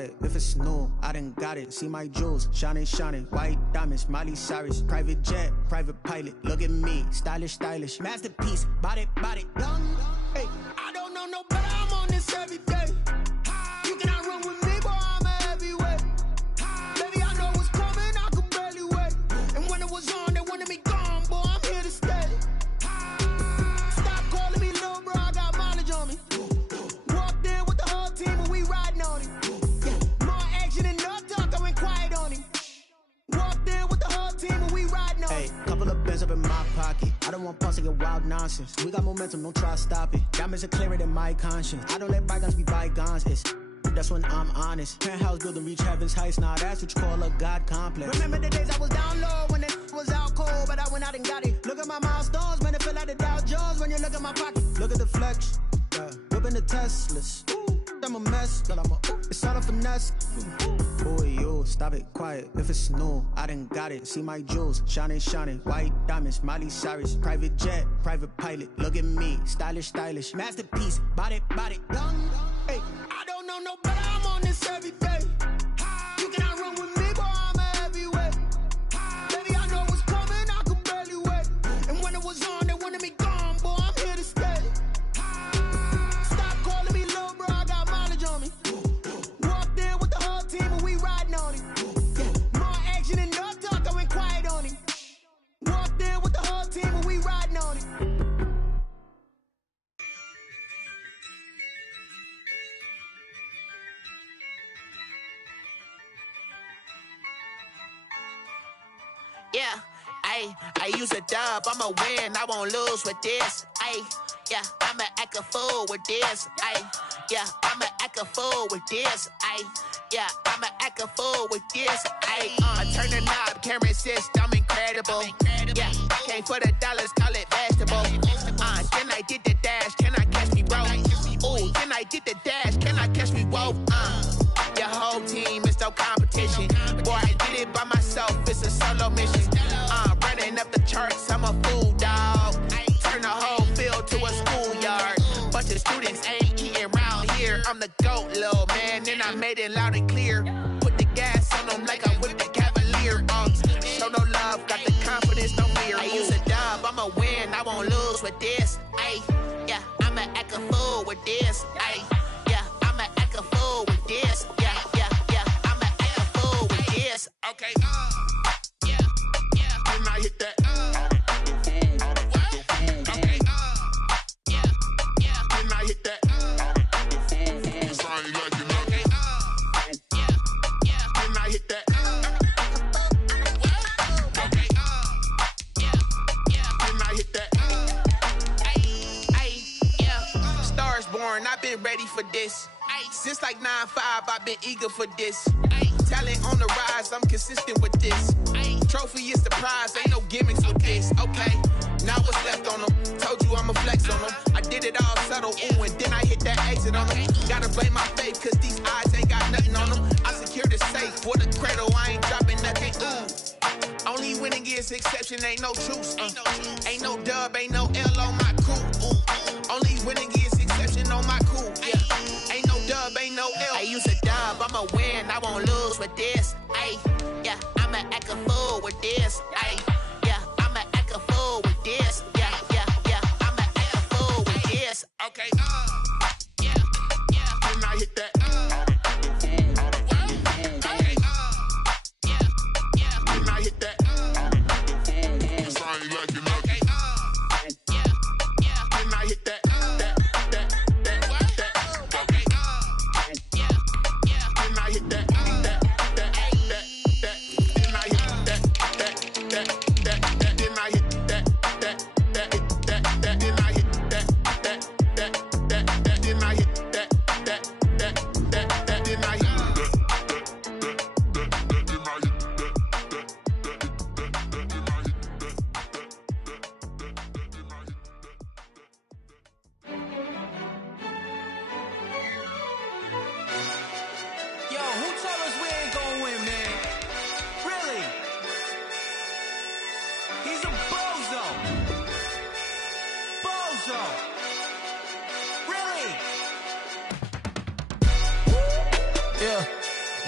quiet if it's new. I done got it. See my jewels, shining, shining. White diamonds, Miley Cyrus. Private jet, private pilot. Look at me, stylish, stylish. Masterpiece, body, body, young. Hey, I don't know no better. I'm on this every day. You cannot run with me, boy. I'm a heavyweight. Baby, I know what's coming. I could barely wait. And when it was on, they wanted me gone, boy. I'm here to stay. Stop calling me little bro. I got mileage on me. Walked in with the whole team and we riding on him. More action and no talk. I went quiet on him. Walked in with the whole team and we riding on him. Hey, couple of bands up in my pocket. I don't want pause to get wild nonsense. We got momentum, don't try to stop it. Diamonds are clearer than my conscience. I don't let bygones be bygones. That's when I'm honest. Penthouse building reach heaven's heights. Now that's what you call a God complex. Remember the days I was down low when it was out cold, but I went out and got it. Look at my milestones, man, it feel like the Dow Jones when you look at my pocket. Look at the flex, whipping the Teslas. I'm a mess, but it's all a finesse. Boy, you stop it, quiet if it's new. I done got it. See my jewels, shining, shining. White diamonds, Miley Cyrus. Private jet, private pilot. Look at me, stylish, stylish. Masterpiece, body, body, young. Hey, I don't know no better. I'm on this every day. You cannot run with me, boy. I'm a heavyweight. Baby, I know what's coming. I could barely wait. And when it was on, they wanted me gone, boy. I'm here to stay. Stop calling me little bro. I got mileage on me. Walked in with the whole team and we riding on him. More action and no talk. I went quiet on him. Walked in with the whole team and we riding on him. Yeah, I use a dub, I'ma win, I won't lose with this. Yeah, I'ma act a fool with this. Yeah, I'ma act a fool with this. Yeah, I'ma act a fool with this. Turn the knob, camera assist, I'm incredible. Yeah, came for the dollars, call it vegetable. Then I did the dash, can I catch me, bro? Ooh, then I did the dash, can I catch me, whoa? Your whole team is no competition. Boy, I did it by myself, it's a solo mission. Running up the charts, I'm a fool, dog. Turn the whole field to a schoolyard. Bunch of students ain't eating round here. I'm the GOAT, little man, and I made it loud and clear. Put the gas on them like I whipped the Cavalier. Show no love, got the confidence, no fear. I use a dub, I'ma win, I won't lose with this. Yeah, I'ma act a fool with this. Yeah, I'ma act a fool with this. Yeah, I'ma act a fool with this. Okay, yeah, and I hit that. Okay, yeah, and I hit that. Cause I ain't like it. Okay, yeah, and I hit that. Okay, yeah, and I hit that. Yeah, Stars born, I've been ready for this. Since like 9-5, I've been eager for this. Talent on the rise, I'm consistent with this. Trophy is the prize, ain't no gimmicks with this. Okay, now what's left on them? Told you I'ma flex on them. I did it all subtle, ooh, and then I hit that exit on them. Gotta blame my faith, cause these eyes ain't got nothing on them. I secure the safe for the cradle, I ain't dropping nothing, ooh. Only winning is exception, ain't no truce. Ain't no dub, ain't no L on my crew. Only winning is exception on my crew, yeah. Ain't no dub, ain't no L. I use a dub, I'ma win, I won't lose with this. Yeah, I'ma act a fool with this. Yeah, I'ma act a fool with this. Yeah, I'ma act a fool with this. Okay, yeah, and I hit that. Okay, yeah, and I hit that. Cause I ain't like it. Okay, yeah, and I hit that.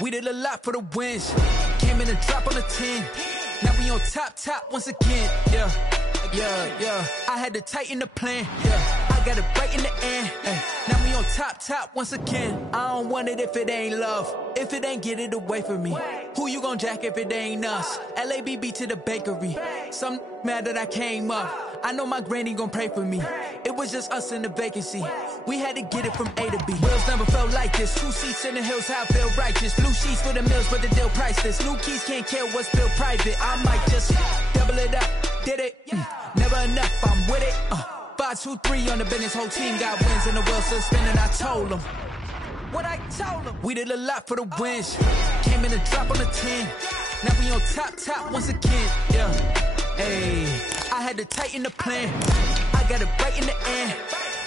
We did a lot for the wins. Came in a drop on the 10. Now we on top once again. Yeah. I had to tighten the plan. Yeah, I got it right in the end. Now we on top once again. I don't want it if it ain't love. If it ain't, get it away from me. Who you gon' jack if it ain't us? LABB to the bakery. Some mad that I came up. I know my granny gon' pray for me. It was just us in the vacancy. We had to get it from A to B. Wheels never felt like this. 2 seats in the hills, how I feel righteous. Blue sheets for the mills, but the deal priceless. New keys can't care what's built private. I might just double it up. Did it? Never enough, I'm with it. 5, 2, 3 on the business. Whole team got wins and the wheels still spinning. I told them what I told them. We did a lot for the wins. Came in a drop on the 10. Now we on top once again. Yeah. Hey, I had to tighten the plan. I got it right in the end.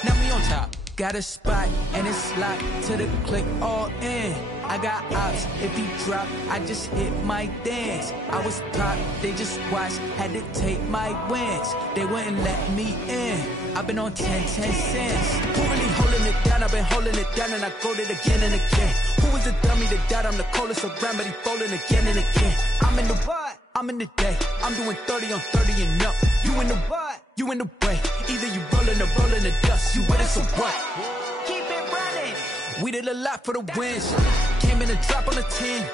Now we on top. Got a spot and it's locked to the click all in. I got ops, if he drop, I just hit my dance. I was pop, they just watched, had to take my wins. They wouldn't let me in. I've been on 10 cents. Who really holding it down? I've been holding it down and I go it again and again. Who was the dummy that died? I'm the coldest around, but he falling again and again. I'm in the what? I'm in the day. I'm doing 30 on 30 and up. You in the what? You in the way. Either you rolling or rolling the dust. You with us or what? Keep it running. We did a lot for the wins. Came in a drop on the 10.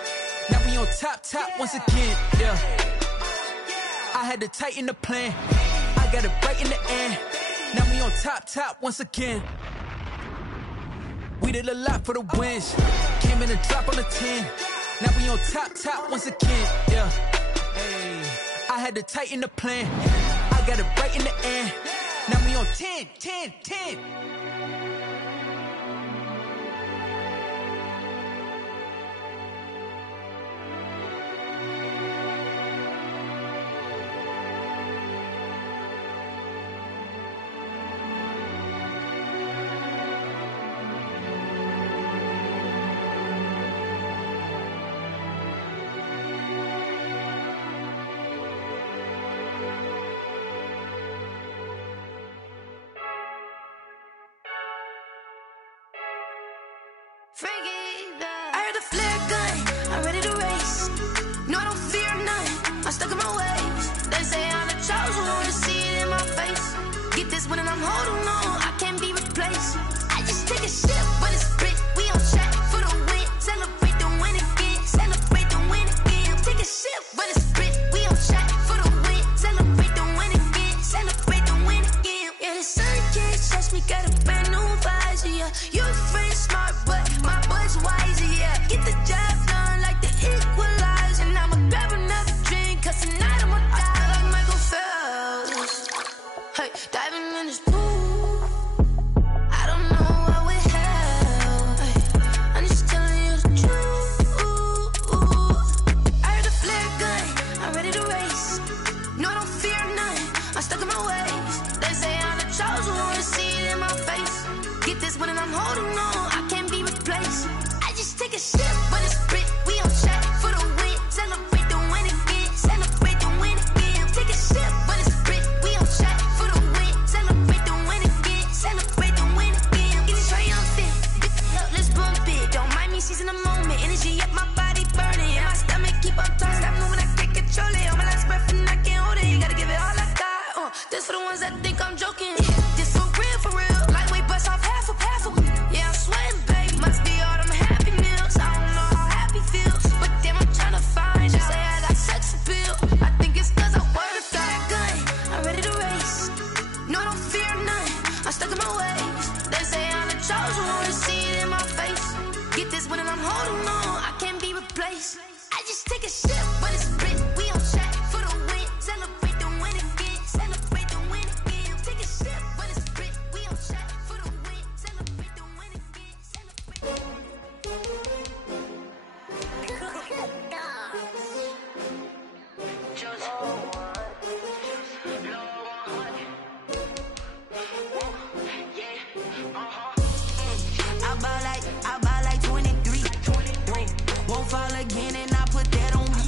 Now we on top once again. Yeah. I had to tighten the plan. I got it right in the end. Now we on top once again. We did a lot for the wins. Came in a drop on the 10. Now we on top once again. Yeah. Hey, I had to tighten the plan. I got it right in the end. Now we on 10. I heard a flare gun, I'm ready to race. No, I don't fear none, I'm stuck in my ways. They say I'm the chosen one, to see it in my face. Get this one and I'm holding on, I can't be replaced. I just take a sip when it's split, we on track for the win. Celebrate the win again, celebrate the win again. Take a sip when it's split, we on track for the win. Celebrate the win again, celebrate the win again. Yeah, the sun can't touch me, got a brand new visor, yeah. You're a friend smart, but my boy's wiser, yeah. Get the job done like the equalizer. And I'ma grab another drink, cause tonight I'ma die like Michael Phelps. Hey, diving in this pool, I don't know what we have. Hey, I'm just telling you the truth. I heard a flare gun, I'm ready to race. No, I don't fear none, I'm stuck in my ways. They say I'm the chosen one, to see it in my face. Get this one and I'm holding on, I can't be replaced. I just take a sip when it's split, we on track for the win. Celebrate the win again, celebrate the win again. Take a sip when it's split, we on track for the win. Celebrate the win again, celebrate the win again. Get it triumphant, let's bump it. Don't mind me seizing the moment, energy up my body burning. And my stomach keep on talking, stop moving, I can't control it. On my last breath and I can't hold it, you gotta give it all I got. This for the ones that think I'm joking. This for real. Lightweight bust off half a. Yeah, I'm sweating, babe. Must be all them happy meals. I don't know how happy feels, but damn, I'm trying to find out. Say I got sex appeal. I think it's cause I wear the flag gun. I'm ready to race. No, I don't fear none, I'm stuck in my ways. They say I'm the chosen one, to see it in my face. Get this one and I'm holding on, I can't be replaced. I just take a sip when it's split, we on track for the win. Celebrate the win again, celebrate the win again. Take a sip when it's split, we on track for the win. Celebrate the win again, celebrate. I buy like 23. Won't fall again and I put that on me.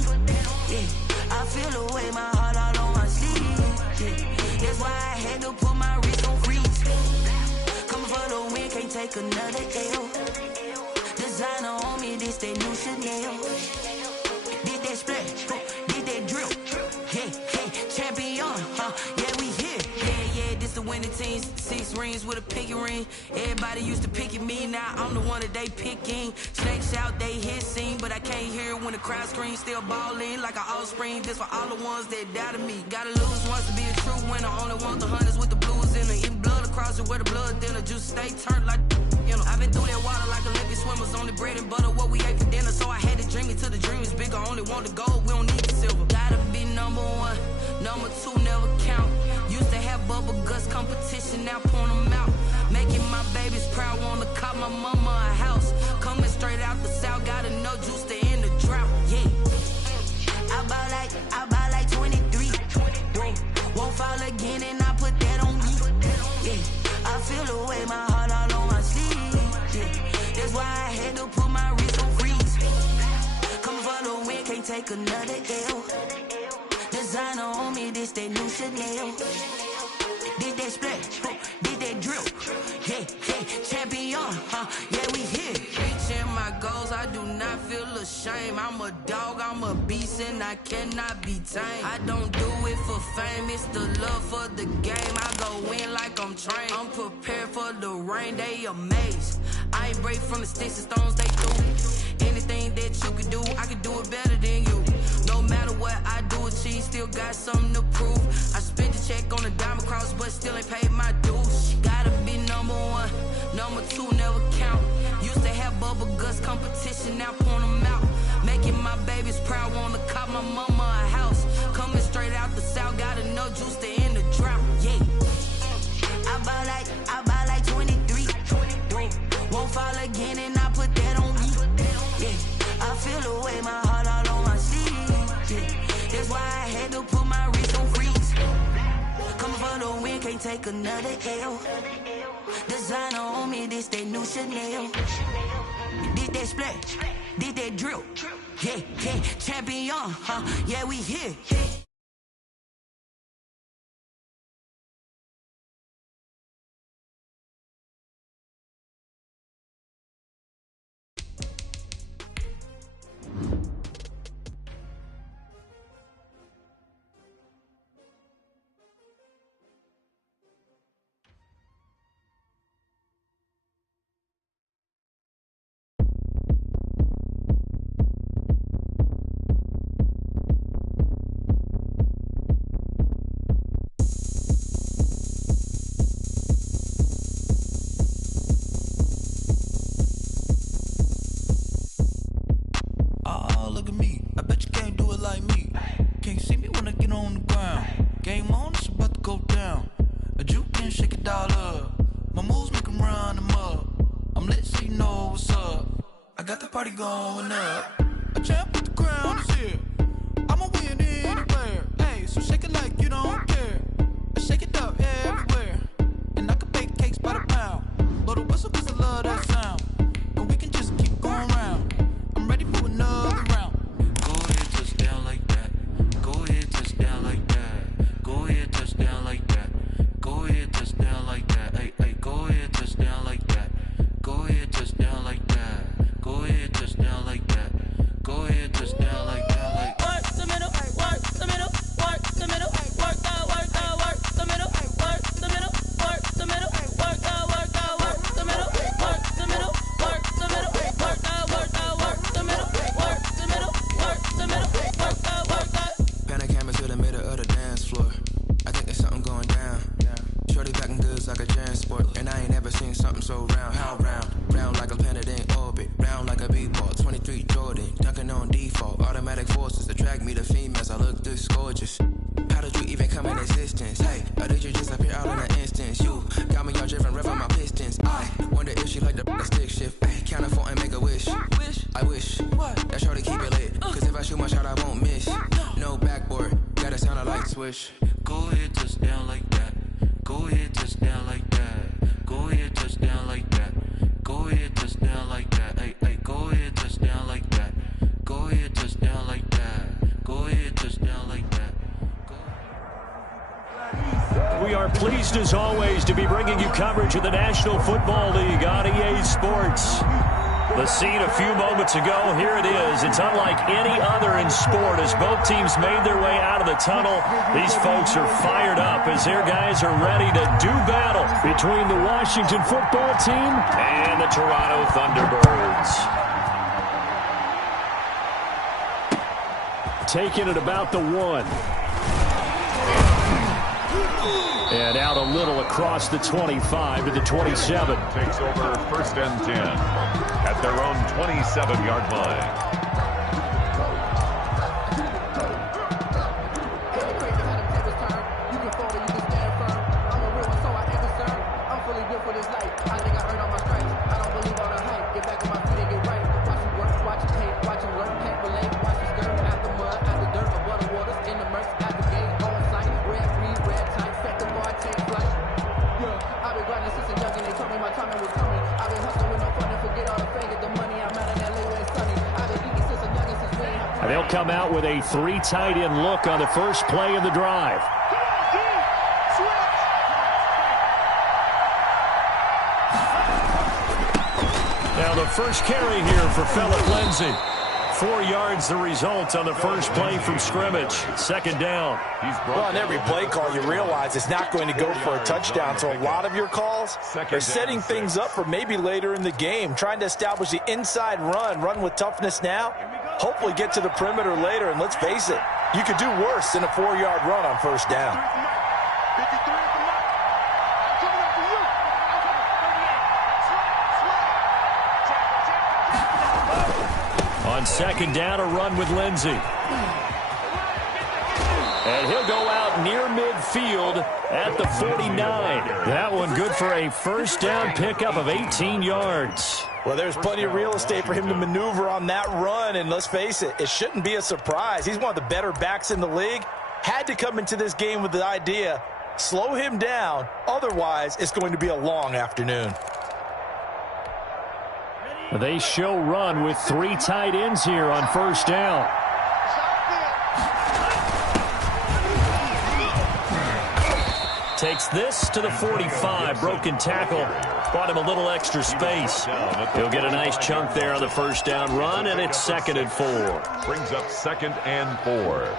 Yeah, I feel the way, my heart all on my sleeve. Yeah, that's why I had to put my wrist on freeze. Coming for the win, can't take another L. The Designer on me, this that new Chanel. Did that splash, did that drill. Yeah, champion, yeah, we here. Yeah, this the winning team. 6 rings with a pinky ring. Everybody used to pick at me, now I'm the one that they picking. Snakes out, they hit scene, but I can't hear when the crowd screams. Still ballin' like an offspring. This for all the ones that doubted me. Gotta lose once to be a true winner. Only want the hunters with the blues in it. Eating blood across it where the blood dinner. Juice stay turned like, you know. I've been through that water like Olympic swimmers. Only bread and butter, what we ate for dinner. So I had to dream it till the dream is bigger. Only want the gold, we don't need the silver. Gotta be number 1, number 2 never count. Used to have bubble guts competition, now point them out. Making my babies proud, wanna cop my mama a house. Coming straight out the south, gotta know juice to end the drought. Yeah, I buy like 23. Whoa, won't fall again and I put that on me. Yeah, I feel the way, my heart all on my sleeve. Yeah, that's why I had to put my wrist on freeze. Coming for the win, can't take another L. Designer on me, this that new Chanel. Did that splash, did that drill. Yeah, champion, yeah, we here. Reaching my goals, I do not feel ashamed. I'm a dog, I'm a beast, and I cannot be tamed. I don't do it for fame, it's the love for the game. I go in like I'm trained. I'm prepared for the rain, they amazed. I ain't break from the sticks and stones they threw. Anything that you can do, I can do it better than you. No matter what I do, achieve, still got something to prove. I spent the check on the diamond cross, but still ain't paid my dues. Gotta be number 1, number 2 never count. Used to have bubble guts competition, now point them out. Making my babies proud, wanna cop my mama a house. Coming straight out the south, gotta know juice to end the drought. Yeah, I buy like 23. Won't fall again and I put that on me. Yeah, I feel the way, my heart all on my sleeve. Yeah, that's why I had to put my wrist on freeze. Coming for the win, can't take another L. Designer on me, this that new Chanel. Did that splash, did that drill. Yeah, champion, yeah, we here. Going up, a champ with the crown is here. I'ma win anywhere. Hey, so shake it like you don't care. Shake it up everywhere. And I can bake cakes by the pound. Blow the whistle cause I love that sound. And we can just keep going round. I'm ready for another round. Go ahead, touch down like that. Go ahead, touch down like that. Go ahead, touch down like that. Go ahead, touch down like that. Hey, go ahead, touch down like that. Go ahead, touch down like that. Go ahead, touch down like that. Go ahead, touch down like that. Like work the middle, work the middle, work the middle, work the middle, work the middle, work the middle, work the middle, work the middle, work the middle, work the middle, work the middle, work the middle, work the. Pan a camera to the middle of the dance floor. I think there's something going down. Shorty packing goods like a transport, and I ain't never seen something so round. How round? Round like a planet in orbit, round like a b-ball. 23 Jordan, dunking on default. Automatic forces attract me to females. I look this gorgeous. How did you even come in existence? Hey, or did you just appear out in an instance? You got me all driven, revving my pistons. I wonder if she like the stick shift. Hey, count a 4 and make a wish. I wish that shorty keep it lit. Cause if I shoot my shot, I won't miss. No backboard, gotta sound a light switch. go ahead, touch down like that. Go ahead, touch down like that. Go ahead, touch down like that. Go ahead, touch down like that. Hey, go ahead, touch down like that. Go ahead, touch down like that. Go ahead, touch down like that. We are pleased as always to be bringing you coverage of the National Football League on EA Sports. The scene a few moments ago, here it is. It's unlike any other in sport as both teams made their way out of the tunnel. These folks are fired up as their guys are ready to do battle between the Washington football team and the Toronto Thunderbirds. Taking it about the 1. And out a little across the 25 to the 27. Takes over 1st and 10 at their own 27-yard line. They'll come out with a 3 tight end look on the first play of the drive. Now the first carry here for Phillip Lindsay. 4 yards the result on the first play from scrimmage. 2nd down. Well, on every play call, you realize it's not going to go for a touchdown. So a lot of your calls are setting things up for maybe later in the game, trying to establish the inside run with toughness now. Hopefully get to the perimeter later, and let's face it, you could do worse than a 4-yard run on 1st down. On 2nd down, a run with Lindsay. And he'll go out near midfield at the 49. That one good for a 1st down pickup of 18 yards. Well, there's plenty of real estate for him to maneuver on that run, and let's face it, it shouldn't be a surprise. He's one of the better backs in the league. Had to come into this game with the idea, slow him down, otherwise it's going to be a long afternoon. They show run with 3 tight ends here on 1st down. Takes this to the 45. Broken tackle. Bought him a little extra space. He'll get a nice chunk there on the 1st down run, and it's 2nd and 4. Brings up 2nd and 4.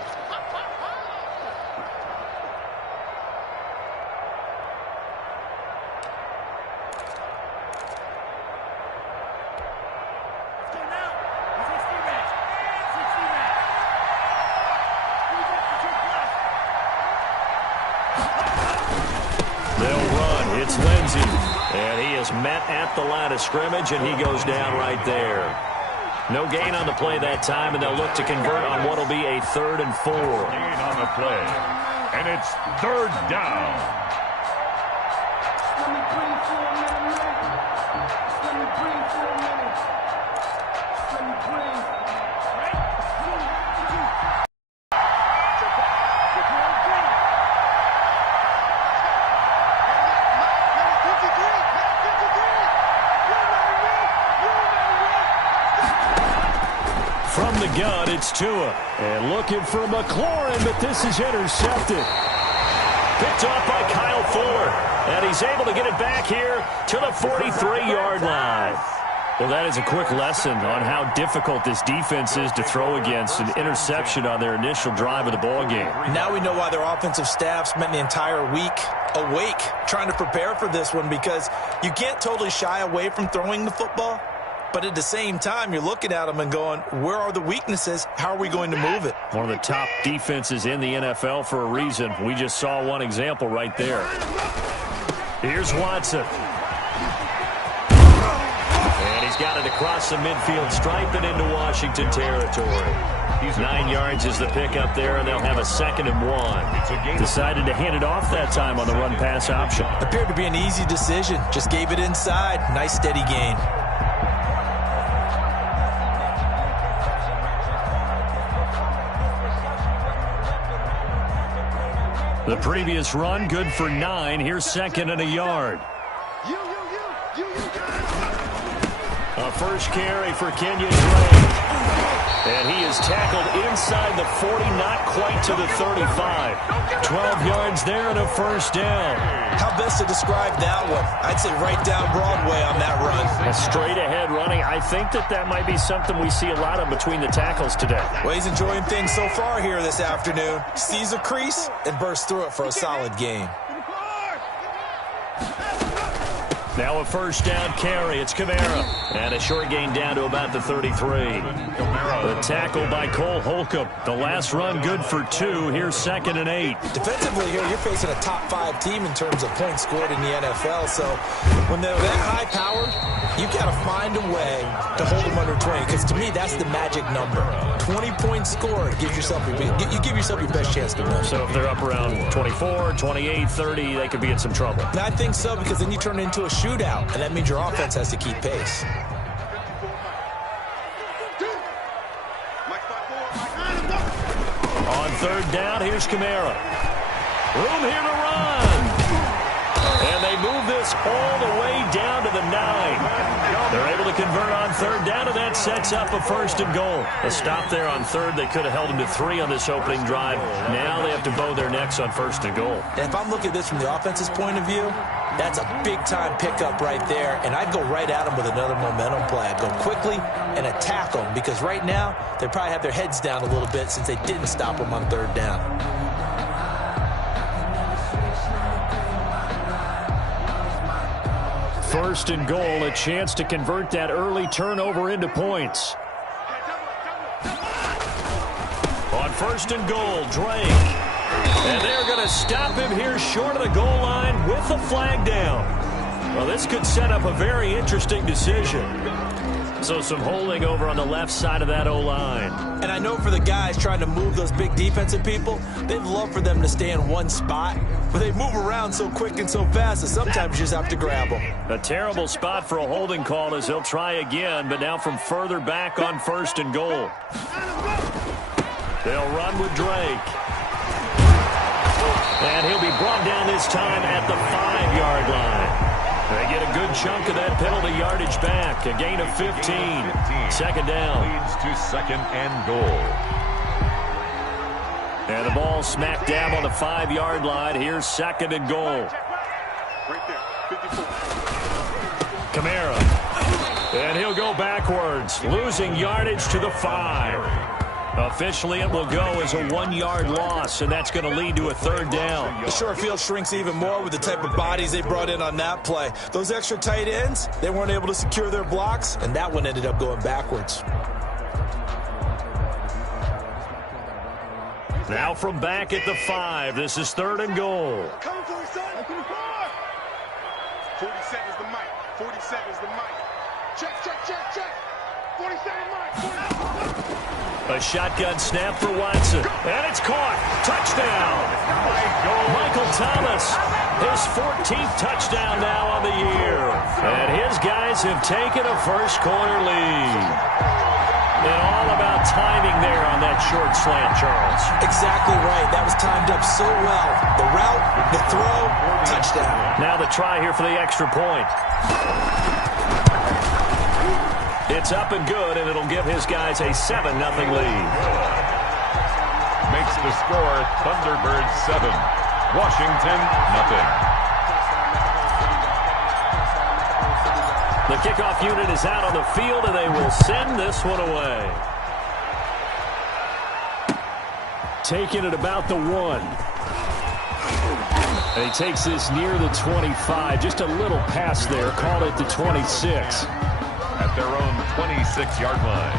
It's Lindsay, and he is met at the line of scrimmage, and he goes down right there. No gain on the play that time, and they'll look to convert on what will be a 3rd and 4. Gain on the play, and it's 3rd down. From the gun, it's Tua. And looking for McLaurin, but this is intercepted. Picked off by Kyle Fuller. And he's able to get it back here to the 43-yard line. Well, that is a quick lesson on how difficult this defense is to throw against. An interception on their initial drive of the ballgame. Now we know why their offensive staff spent the entire week awake trying to prepare for this one, because you can't totally shy away from throwing the football. But at the same time, you're looking at them and going, where are the weaknesses? How are we going to move it? One of the top defenses in the NFL for a reason. We just saw one example right there. Here's Watson. And he's got it across the midfield stripe and into Washington territory. 9 yards is the pickup there, and they'll have a 2nd and 1. Decided to hand it off that time on the run-pass option. Appeared to be an easy decision. Just gave it inside. Nice steady gain. The previous run, good for 9. Here's 2nd and a yard. A first carry for Kenyon Drake. And he is tackled inside the 40, not quite to the 35. 12 yards there and a first down. How best to describe that one? I'd say right down Broadway on that run. A straight ahead running. I think that might be something we see a lot of between the tackles today. Well, he's enjoying things so far here this afternoon. Sees a crease and bursts through it for a solid gain. Now a first down carry. It's Kamara. And a short gain down to about the 33. The tackle by Cole Holcomb. The last run good for 2. Here's 2nd and 8. Defensively here, you're facing a top 5 team in terms of points scored in the NFL. So when they're that high-powered, you got to find a way to hold them under 20. Because to me, that's the magic number. 20 points scored. You give yourself your best chance to win. So if they're up around 24, 28, 30, they could be in some trouble. And I think so, because then you turn it into a shootout, and that means your offense has to keep pace. On 3rd down, here's Kamara. Room here to run. And they move this all the way down to the 9. They're able to convert on 3rd down, and that sets up a 1st and goal. A stop there on 3rd. They could have held him to 3 on this opening drive. Now they have to bow their necks on 1st and goal. And if I'm looking at this from the offense's point of view, that's a big-time pickup right there, and I'd go right at them with another momentum play. I'd go quickly and attack them, because right now they probably have their heads down a little bit since they didn't stop them on 3rd down. First and goal, a chance to convert that early turnover into points. On 1st and goal, Drake. And they're going to stop him here short of the goal line with the flag down. Well, this could set up a very interesting decision. So some holding over on the left side of that O-line. And I know for the guys trying to move those big defensive people, they'd love for them to stay in one spot. But they move around so quick and so fast that sometimes you just have to grab them. A terrible spot for a holding call as they'll try again, but now from further back on 1st and goal. They'll run with Drake. And he'll be brought down this time at the 5-yard line. They get a good chunk of that penalty yardage back. A gain of 15. 2nd down. Leads to 2nd and goal. And the ball smack dab on the 5-yard line. Here's 2nd and goal. Kamara. And he'll go backwards, losing yardage to the 5. Officially, it will go as a 1-yard loss, and that's going to lead to a 3rd down. The short field shrinks even more with the type of bodies they brought in on that play. Those extra tight ends, they weren't able to secure their blocks, and that one ended up going backwards. Now from back at the 5, this is 3rd and goal. 40 seconds the mic. 40 seconds the mic. Check. 47 mic. A shotgun snap for Watson. And it's caught. Touchdown. Michael Thomas. His 14th touchdown now on the year. And his guys have taken a first-quarter lead. And all about timing there on that short slant, Charles. Exactly right. That was timed up so well. The route, the throw, touchdown. Now the try here for the extra point. It's up and good, and it'll give his guys a 7-0 lead. Makes the score Thunderbirds 7, Washington 0. The kickoff unit is out on the field, and they will send this one away. Taking it about the 1. And he takes this near the 25. Just a little pass there. Called it the 26. At their own 26-yard line.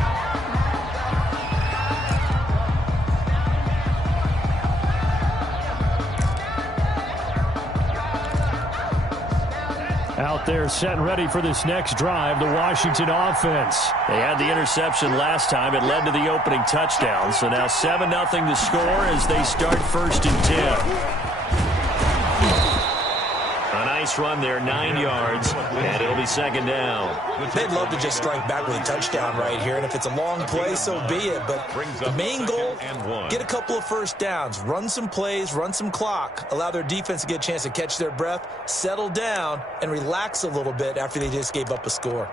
Out there set and ready for this next drive, the Washington offense. They had the interception last time. It led to the opening touchdown. So now 7-0 to score as they start 1st and 10. Nice run there, 9 yards, and it'll be 2nd down. They'd love to just strike back with a touchdown right here, and if it's a long play, so be it. But the main goal, get a couple of first downs, run some plays, run some clock, allow their defense to get a chance to catch their breath, settle down, and relax a little bit after they just gave up a score.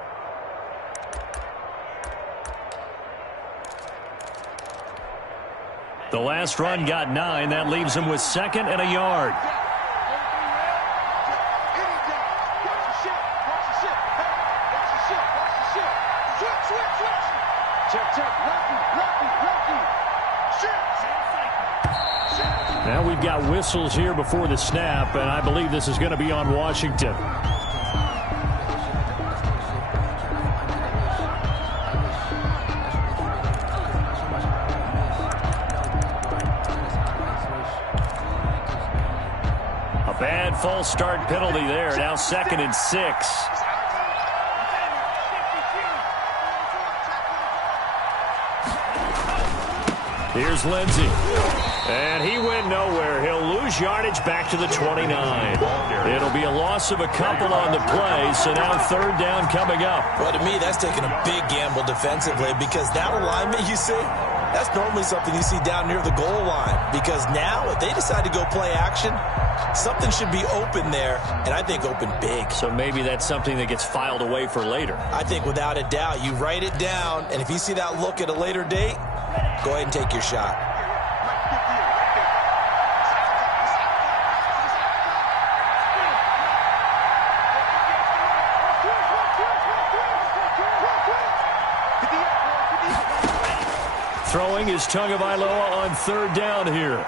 The last run got 9. That leaves him with 2nd and a yard. Now we've got whistles here before the snap, and I believe this is going to be on Washington. A bad false start penalty there. Now 2nd and 6. Here's Lindsey. And he went nowhere. He'll lose yardage back to the 29. It'll be a loss of a couple on the play, so now 3rd down coming up. Well, to me, that's taking a big gamble defensively because that alignment you see, that's normally something you see down near the goal line. Because now, if they decide to go play action, something should be open there, and I think open big. So maybe that's something that gets filed away for later. I think without a doubt, you write it down, and if you see that look at a later date, go ahead and take your shot. Throwing is Tagovailoa on 3rd down here.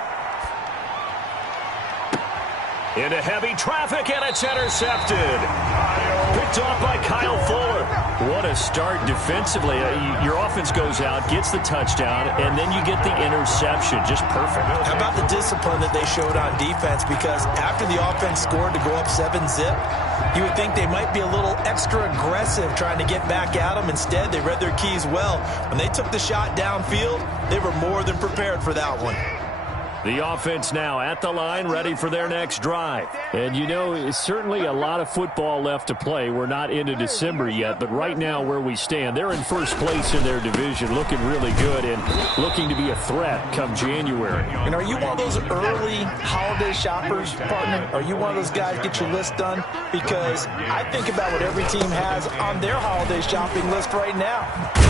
Into heavy traffic, and it's intercepted. Picked off by Kyle Fuller. What a start defensively. Your offense goes out, gets the touchdown, and then you get the interception. Just perfect. How about the discipline that they showed on defense? Because after the offense scored to go up 7-zip, you would think they might be a little extra aggressive trying to get back at them. Instead, they read their keys well. When they took the shot downfield, they were more than prepared for that one. The offense now at the line, ready for their next drive. And, you know, certainly a lot of football left to play. We're not into December yet, but right now where we stand, they're in first place in their division, looking really good and looking to be a threat come January. And are you one of those early holiday shoppers, partner? Are you one of those guys get your list done? Because I think about what every team has on their holiday shopping list right now.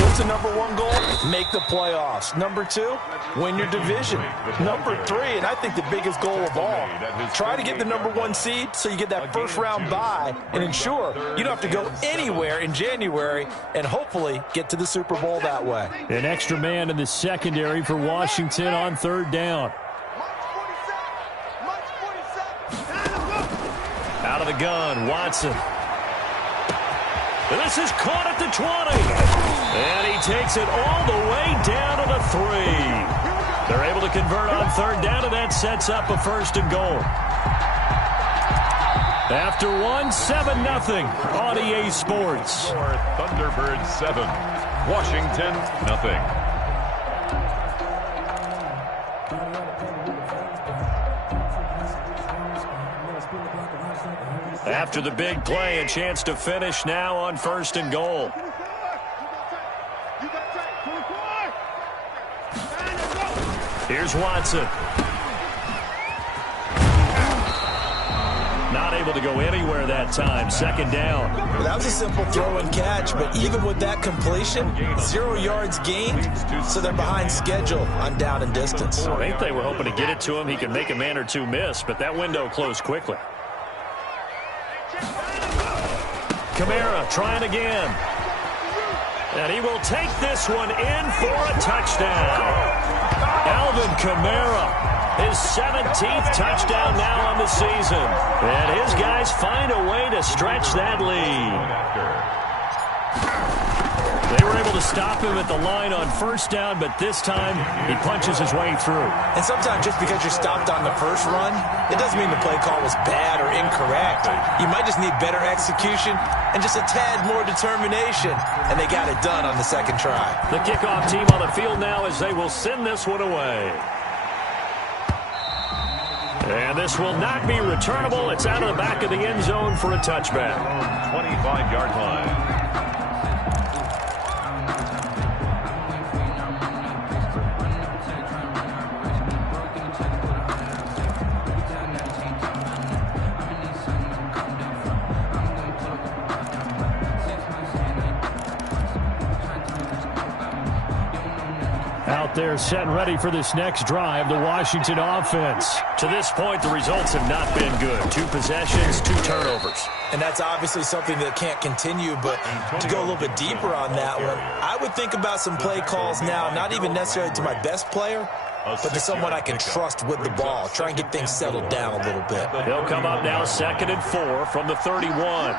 What's the number 1 goal? Make the playoffs. Number 2, win your division. Number 3, and I think the biggest goal of all, try to get the number 1 seed so you get that first-round bye and ensure you don't have to go anywhere in January and hopefully get to the Super Bowl that way. An extra man in the secondary for Washington on 3rd down. Out of the gun, Watson. And this is caught at the 20. And he takes it all the way down to the 3. They're able to convert on 3rd down, and that sets up a 1st and goal. After 1, 7-0 on EA Sports. Thunderbirds 7, Washington 0. After the big play, a chance to finish now on 1st and goal. Here's Watson. Not able to go anywhere that time. 2nd down. Well, that was a simple throw and catch, but even with that completion, 0 yards gained, so they're behind schedule on down and distance. I think they were hoping to get it to him. He could make a man or two miss, but that window closed quickly. Kamara trying again. And he will take this one in for a touchdown. Alvin Kamara, his 17th touchdown now on the season. And his guys find a way to stretch that lead. They were able to stop him at the line on 1st down, but this time he punches his way through. And sometimes just because you're stopped on the first run, it doesn't mean the play call was bad or incorrect. You might just need better execution and just a tad more determination, and they got it done on the 2nd try. The kickoff team on the field now as they will send this one away. And this will not be returnable. It's out of the back of the end zone for a touchback. 25-yard line. They're set and ready for this next drive, the Washington offense. To this point, the results have not been good. 2 possessions, 2 turnovers. And that's obviously something that can't continue, but to go a little bit deeper on that one, I would think about some play calls now, not even necessarily to my best player, but to someone I can trust with the ball. Try and get things settled down a little bit. They'll come up now 2nd and 4 from the 31.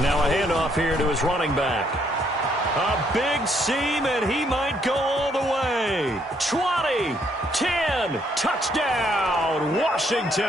Now a handoff here to his running back. A big seam, and he might go all the way. 20, 10, touchdown, Washington.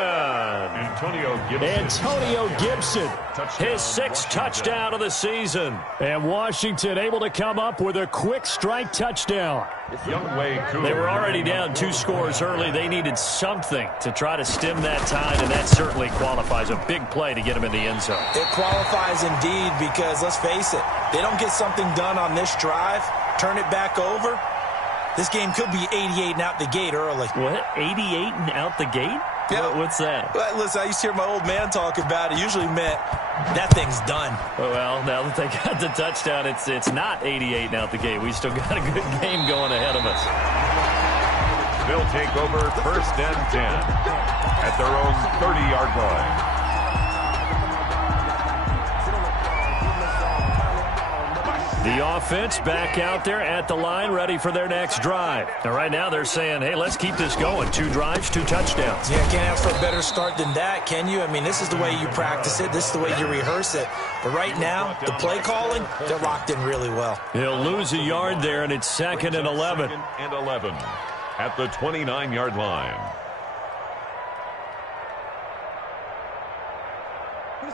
Antonio Gibson, his 6th touchdown of the season. And Washington able to come up with a quick strike touchdown. They were already down 2 scores early. They needed something to try to stem that tide, and that certainly qualifies. A big play to get them in the end zone. It qualifies indeed because, let's face it, they don't get something done on this drive, turn it back over, this game could be 88 and out the gate early. What? 88 and out the gate? Yeah. What's that? Well, listen, I used to hear my old man talk about it. Usually meant that thing's done. Well, now that they got the touchdown, it's not 88 and out the gate. We still got a good game going ahead of us. They'll take over 1st and 10 at their own 30-yard line. The offense back out there at the line, ready for their next drive. Now, right now, they're saying, hey, let's keep this going. 2 drives, 2 touchdowns. Yeah, can't ask for a better start than that, can you? I mean, this is the way you practice it. This is the way you rehearse it. But right now, the play calling, they're locked in really well. He'll lose a yard there, and it's 2nd and 11. 2nd and 11 at the 29-yard line.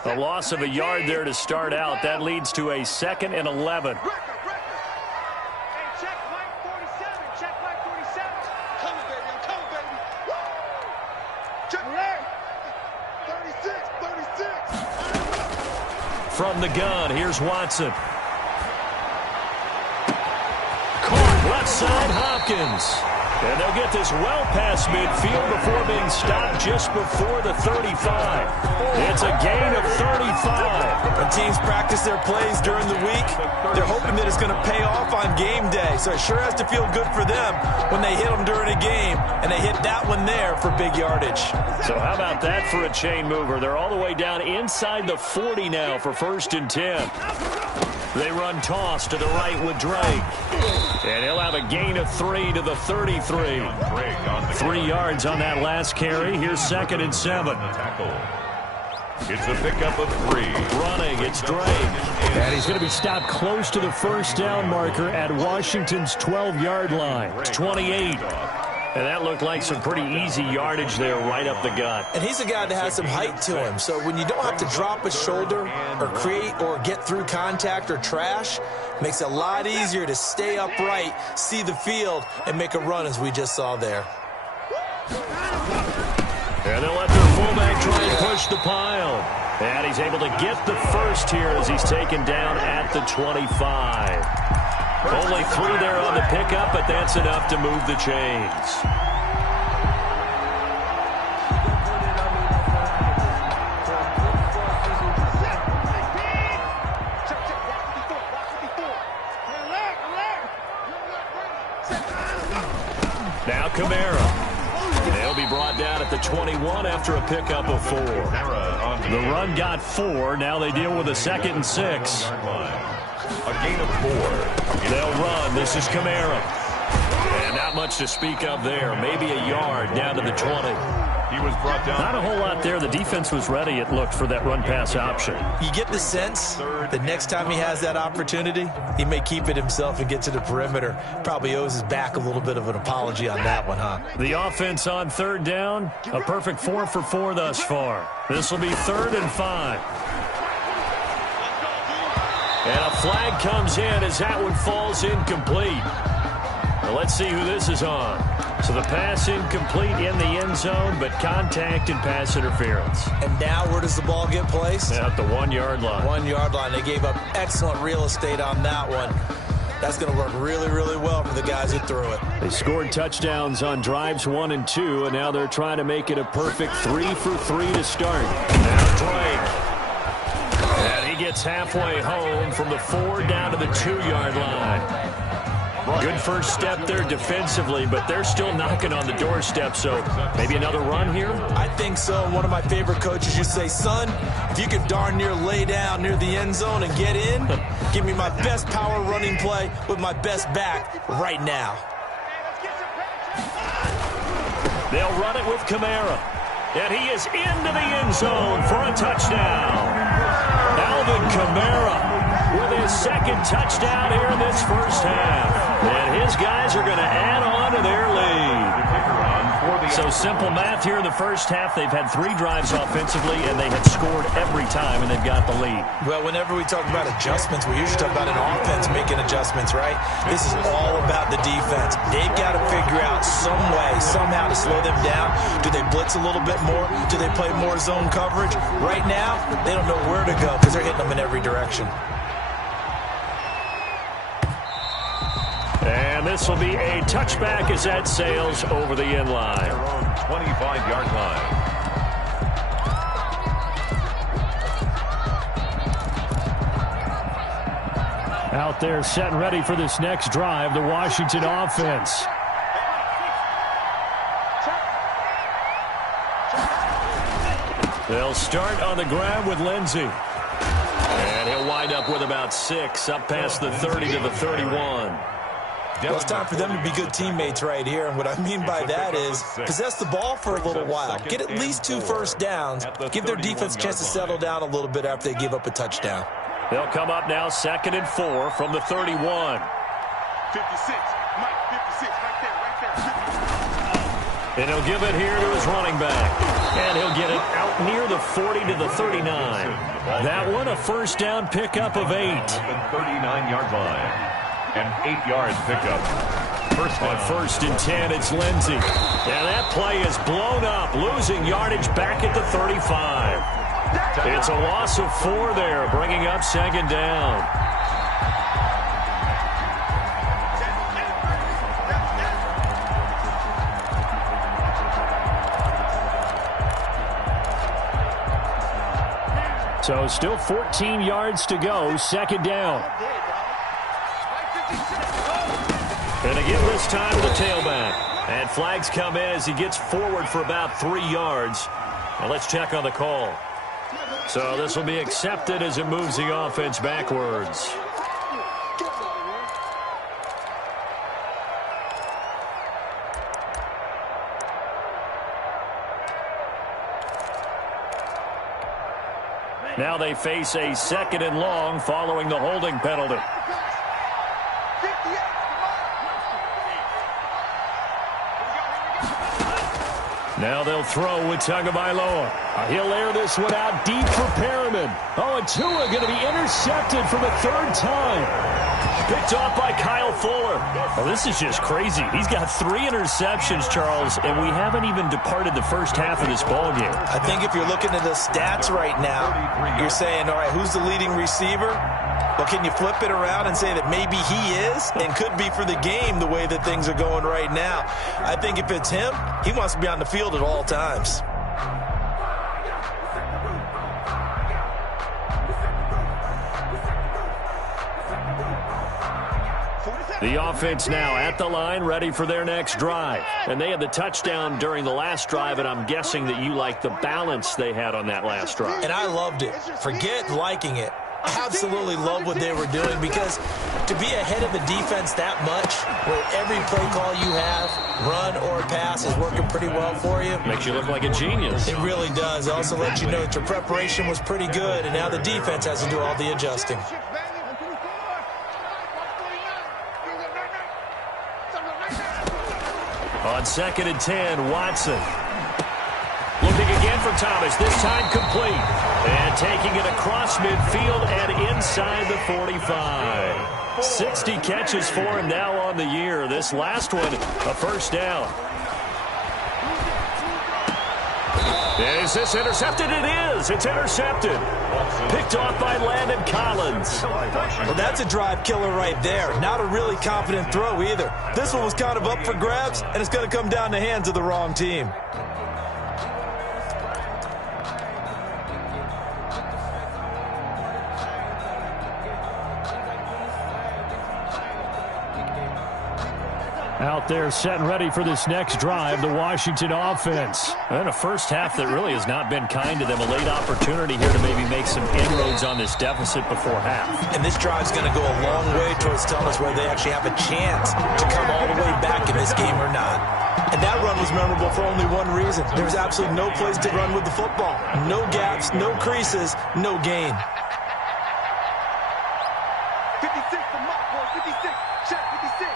A loss of a yard there to start out. That leads to a 2nd and 11. From the gun, here's Watson. Caught left side, Hopkins. And they'll get this well past midfield before being stopped just before the 35. It's a gain of 35. When teams practice their plays during the week, they're hoping that it's going to pay off on game day. So it sure has to feel good for them when they hit them during a game, and they hit that one there for big yardage. So how about that for a chain mover? They're all the way down inside the 40 now for 1st and 10. They run toss to the right with Drake. And he'll have a gain of 3 to the 33. 3 yards on that last carry. Here's 2nd and 7. It's a pickup of 3. Running, it's Drake. And he's going to be stopped close to the 1st down marker at Washington's 12-yard line. It's 28. And that looked like some pretty easy yardage there right up the gut. And he's a guy that has some height to him. So when you don't have to drop a shoulder or create or get through contact or trash, makes it a lot easier to stay upright, see the field, and make a run as we just saw there. And they'll let their fullback try and push the pile. And he's able to get the first here as he's taken down at the 25. Only 3 there on the pickup, but that's enough to move the chains. Now Kamara. They'll be brought down at the 21 after a pickup of 4. The run got 4. Now they deal with a 2nd and 6. A gain of 4. They'll run. This is Kamara. And not much to speak of there. Maybe a yard down to the 20. He was brought down. Not a whole lot there. The defense was ready, it looked, for that run-pass option. You get the sense that next time he has that opportunity, he may keep it himself and get to the perimeter. Probably owes his back a little bit of an apology on that one, huh? The offense on 3rd down, a perfect 4 for 4 thus far. This will be 3rd and 5. And a flag comes in as that one falls incomplete. Now let's see who this is on. So the pass incomplete in the end zone, but contact and pass interference. And now where does the ball get placed? At the 1-yard line. 1-yard line. They gave up excellent real estate on that one. That's going to work really, really well for the guys who threw it. They scored touchdowns on drives 1 and 2, and now they're trying to make it a perfect 3 for 3 to start. Now Drake. gets halfway home from the 4 down to the 2-yard line. Good first step there defensively, but they're still knocking on the doorstep, so maybe another run here? I think so. One of my favorite coaches used to say, son, if you could darn near lay down near the end zone and get in, give me my best power running play with my best back right now. They'll run it with Kamara, and he is into the end zone for a touchdown. Alvin Kamara with his second touchdown here in this first half. And his guys are going to add on to their lead. So simple math here in the first half. They've had 3 drives offensively, and they have scored every time, and they've got the lead. Well, whenever we talk about adjustments, we usually talk about an offense making adjustments, right? This is all about the defense. They've got to figure out some way, somehow to slow them down. Do they blitz a little bit more? Do they play more zone coverage? Right now, they don't know where to go because they're hitting them in every direction. And this will be a touchback as that sails over the end line. 25-yard line. Out there set and ready for this next drive, the Washington offense. They'll start on the ground with Lindsey. And he'll wind up with about 6, up past the 30 to the 31. Well, it's time for them to be good teammates right here. And what I mean by that is possess the ball for a little while. Get at least 2 first downs. Give their defense a chance to settle down a little bit after they give up a touchdown. They'll come up now 2nd and 4 from the 31. 56. Mike, 56. Right there. And he'll give it here to his running back. And he'll get it out near the 40 to the 39. That one a first down pickup of 8. 39-yard line. And 8 yards pickup. On 1st and 10, it's Lindsey. And that play is blown up, losing yardage back at the 35. It's a loss of 4 there, bringing up 2nd down. So still 14 yards to go, 2nd down. And again this time to the tailback. And flags come in as he gets forward for about 3 yards. Now let's check on the call. So this will be accepted as it moves the offense backwards. Now they face a 2nd and long following the holding penalty. Now they'll throw with Tagovailoa. He'll air this one out deep for Perriman. Oh, and Tua going to be intercepted for the 3rd time. Picked off by Kyle Fuller. Oh, this is just crazy. He's got 3 interceptions, Charles, and we haven't even departed the first half of this ballgame. I think if you're looking at the stats right now, you're saying, all right, who's the leading receiver? Well, can you flip it around and say that maybe he is and could be for the game the way that things are going right now? I think if it's him, he wants to be on the field at all times. The offense now at the line, ready for their next drive. And they had the touchdown during the last drive, and I'm guessing that you like the balance they had on that last drive. And I loved it. Forget liking it. Absolutely love what they were doing, because to be ahead of the defense that much, where every play call you have, run or pass, is working pretty well for you. Makes you look like a genius. It really does. It also lets you know that your preparation was pretty good, and now the defense has to do all the adjusting. On 2nd and 10, Watson. Looking again for Thomas, this time complete. And taking it across midfield and inside the 45. 60 catches for him now on the year. This last one, a first down. Is this intercepted? It is. It's intercepted. Picked off by Landon Collins. Well, that's a drive killer right there. Not a really confident throw either. This one was kind of up for grabs, and it's going to come down the hands of the wrong team. Out there set and ready for this next drive, the Washington offense. And a first half that really has not been kind to them. A late opportunity here to maybe make some inroads on this deficit before half. And this drive's going to go a long way towards telling us whether they actually have a chance to come all the way back in this game or not. And that run was memorable for only one reason. There's absolutely no place to run with the football. No gaps, no creases, no gain. 56 for Mark, 56. Check 56.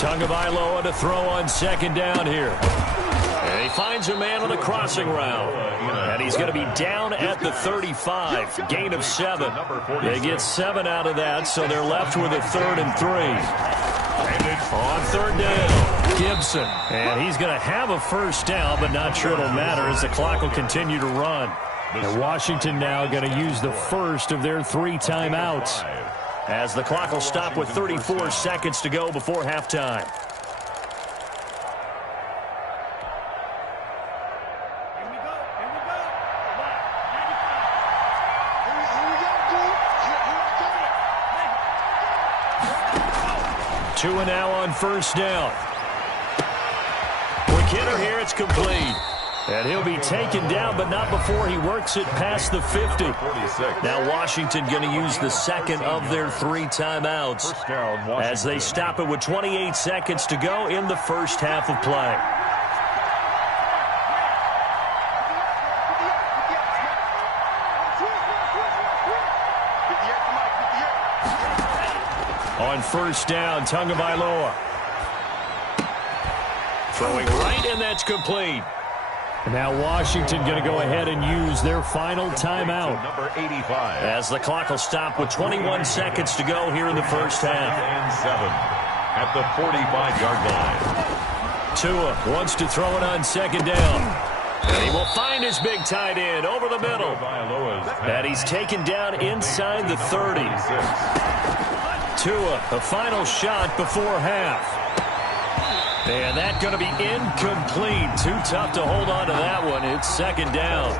Tagovailoa to throw on second down here. And he finds a man on the crossing route. And he's going to be down at the 35. Gain of 7. They get 7 out of that, so they're left with a 3rd and 3. On third down, Gibson. And he's going to have a first down, but not sure it'll matter as the clock will continue to run. And Washington now going to use the first of their 3 timeouts, as the clock will stop with 34 seconds to go before halftime. Two and now on first down. Quick hitter here, it's complete. And he'll be taken down, but not before he works it past the 50. Now Washington going to use the second of their 3 timeouts as they stop it with 28 seconds to go in the first half of play. On first down, Tagovailoa. Throwing right, and that's complete. Now Washington going to go ahead and use their final timeout. Number 85. As the clock will stop with 21 seconds to go here in the first half. And 7 at the 45-yard line. Tua wants to throw it on second down. And he will find his big tight end over the middle. And he's taken down inside the 30. Tua, the final shot before half. And that's going to be incomplete. Too tough to hold on to that one. It's second down.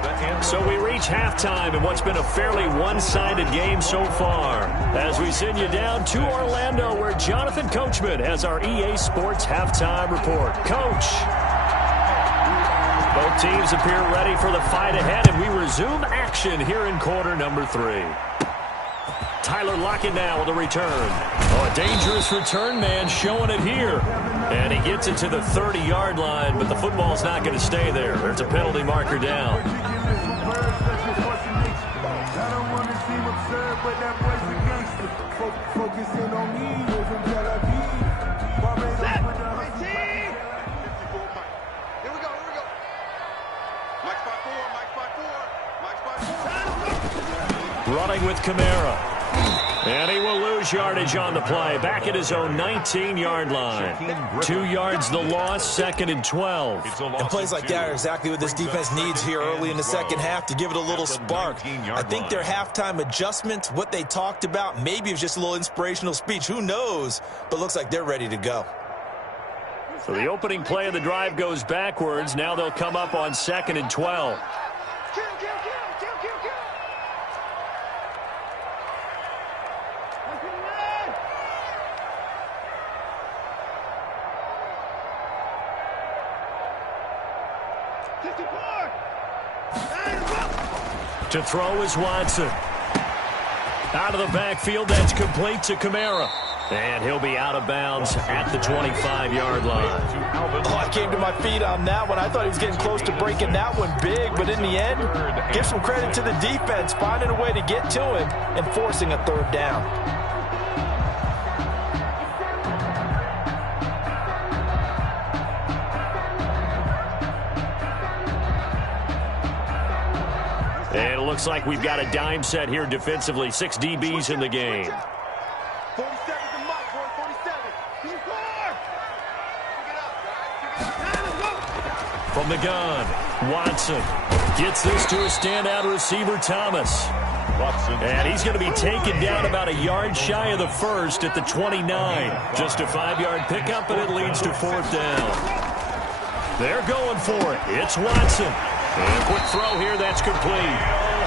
So we reach halftime in what's been a fairly one-sided game so far, as we send you down to Orlando, where Jonathan Coachman has our EA Sports halftime report. Coach. Both teams appear ready for the fight ahead, and we resume action here in quarter number 3. Tyler Lockett now with a return. Oh, a dangerous return man showing it here. And he gets it to the 30-yard line, but the football's not going to stay there. There's a penalty marker down. Running with Kamara. And he will lose yardage on the play. Back at his own 19-yard line. 2 yards the loss, 2nd and 12. And plays like that are exactly what this defense needs here early in the second half to give it a little spark. I think their halftime adjustment, what they talked about, maybe it was just a little inspirational speech. Who knows? But looks like they're ready to go. So the opening play of the drive goes backwards. Now they'll come up on 2nd and 12. To throw is Watson. Out of the backfield, that's complete to Kamara. And he'll be out of bounds at the 25-yard line. Oh, I came to my feet on that one. I thought he was getting close to breaking that one big, but in the end, give some credit to the defense, finding a way to get to him and forcing a 3rd down. And it looks like we've got a dime set here defensively. 6 DBs in the game. 47 to Mike, 47. He's scored! From the gun, Watson gets this to a standout receiver, Thomas. And he's going to be taken down about a yard shy of the first at the 29. Just a 5-yard pickup, and it leads to 4th down. They're going for it. It's Watson. And a quick throw here, that's complete.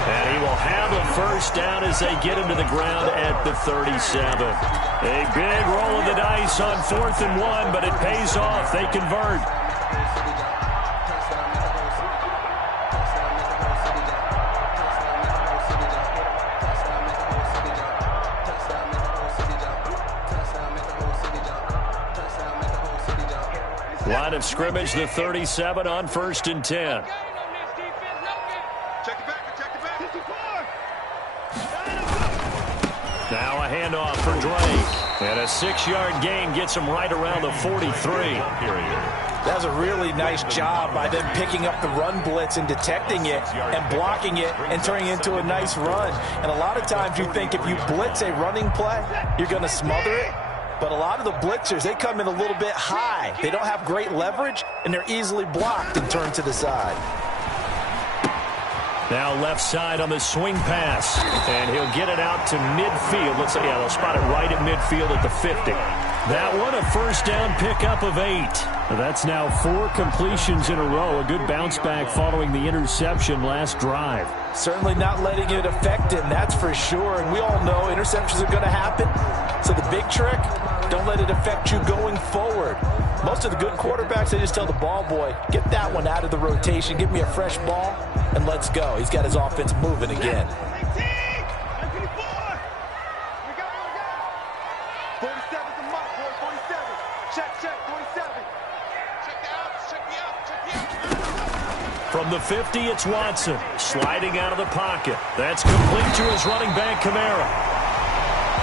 And he will have a first down as they get him to the ground at the 37. A big roll of the dice on 4th and 1, but it pays off. They convert. Line of scrimmage, the 37 on 1st and 10. Now a handoff for Drake. And a 6-yard gain gets him right around the 43. That was a really nice job by them picking up the run blitz and detecting it and blocking it and turning it into a nice run. And a lot of times you think if you blitz a running play, you're going to smother it. But a lot of the blitzers, they come in a little bit high. They don't have great leverage, and they're easily blocked and turned to the side. Now left side on the swing pass, and he'll get it out to midfield. Let's say, yeah, they'll spot it right at midfield at the 50. That one, a first down pickup of 8. That's now 4 completions in a row. A good bounce back following the interception last drive. Certainly not letting it affect him, that's for sure. And we all know interceptions are going to happen. So the big trick, don't let it affect you going forward. Most of the good quarterbacks, they just tell the ball boy, get that one out of the rotation, give me a fresh ball, and let's go. He's got his offense moving again. 47's the mark, boy, 47. Check, 47. Check the outs, check the outs. From the 50, it's Watson, sliding out of the pocket. That's complete to his running back, Kamara.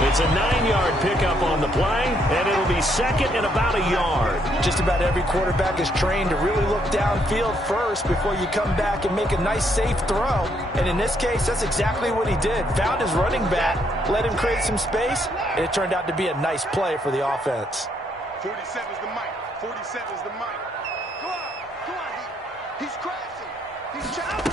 It's a 9-yard pickup on the play, and it'll be second and about a yard. Just about every quarterback is trained to really look downfield first before you come back and make a nice, safe throw. And in this case, that's exactly what he did. Found his running back, let him create some space, and it turned out to be a nice play for the offense. 47's the mic. 47's the mic. Come on. He's crashing. He's challenging.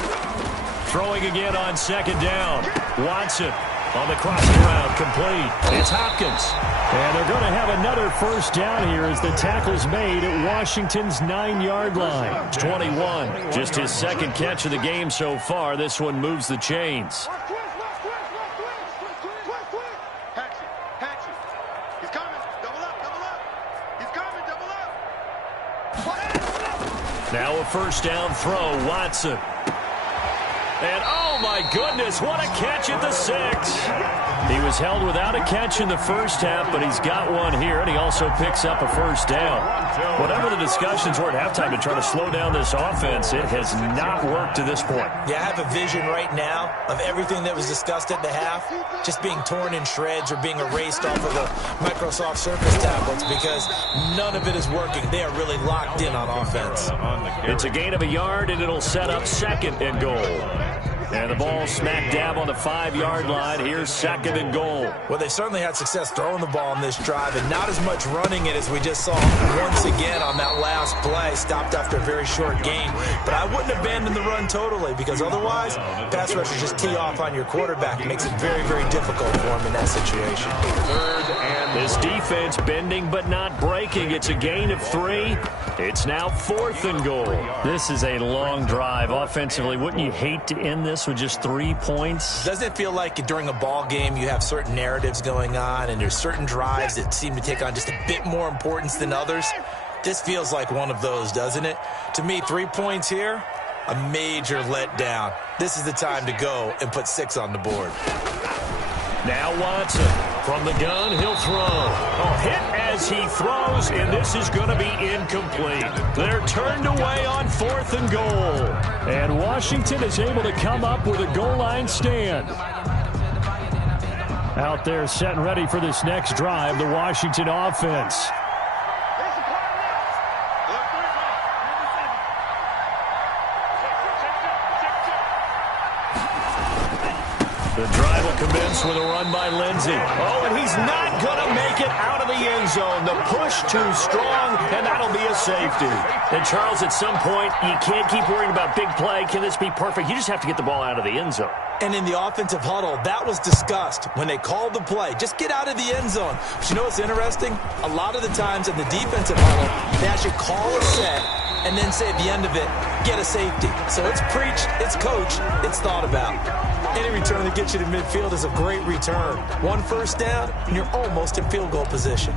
Throwing again on second down. Watson on the crossing route, complete. It's Hopkins. And they're going to have another first down here as the tackle's made at Washington's 9-yard line. It's 21. Just his second catch of the game so far. This one moves the chains. He's coming. Double up. He's coming. Double up. Now a first down throw, Watson. And oh my goodness, what a catch at the 6. He was held without a catch in the first half, but he's got one here, and he also picks up a first down. Whatever the discussions were at halftime to try to slow down this offense, it has not worked to this point. Yeah, I have a vision right now of everything that was discussed at the half just being torn in shreds or being erased off of the Microsoft Surface tablets because none of it is working. They are really locked in on offense. It's a gain of a yard, and it'll set up second and goal. And the ball smack dab on the 5-yard line. Here's second and goal. Well, they certainly had success throwing the ball in this drive and not as much running it as we just saw once again on that last play. Stopped after a very short gain. But I wouldn't abandon the run totally because otherwise, pass rushers just tee off on your quarterback. It makes it very, very difficult for him in that situation. This defense bending but not breaking. It's a gain of 3. It's now 4th and goal. This is a long drive offensively. Wouldn't you hate to end this with just 3 points? Doesn't it feel like during a ball game you have certain narratives going on and there's certain drives that seem to take on just a bit more importance than others? This feels like one of those, doesn't it? To me, 3 points here, a major letdown. This is the time to go and put 6 on the board. Now Watson from the gun, he'll throw. A hit as he throws, and this is going to be incomplete. They're turned away on 4th and goal. And Washington is able to come up with a goal line stand. Out there set and ready for this next drive, the Washington offense. The drive will commence with a run by Lindsey. Oh, and he's not going to make it out of the end zone. The push too strong, and that'll be a safety. And, Charles, at some point, you can't keep worrying about big play. Can this be perfect? You just have to get the ball out of the end zone. And in the offensive huddle, that was discussed when they called the play. Just get out of the end zone. But you know what's interesting? A lot of the times in the defensive huddle, they actually call a set and then say at the end of it, get a safety. So it's preached, it's coached, it's thought about. Any return that gets you to midfield is a great return. One first down, and you're almost in field goal position.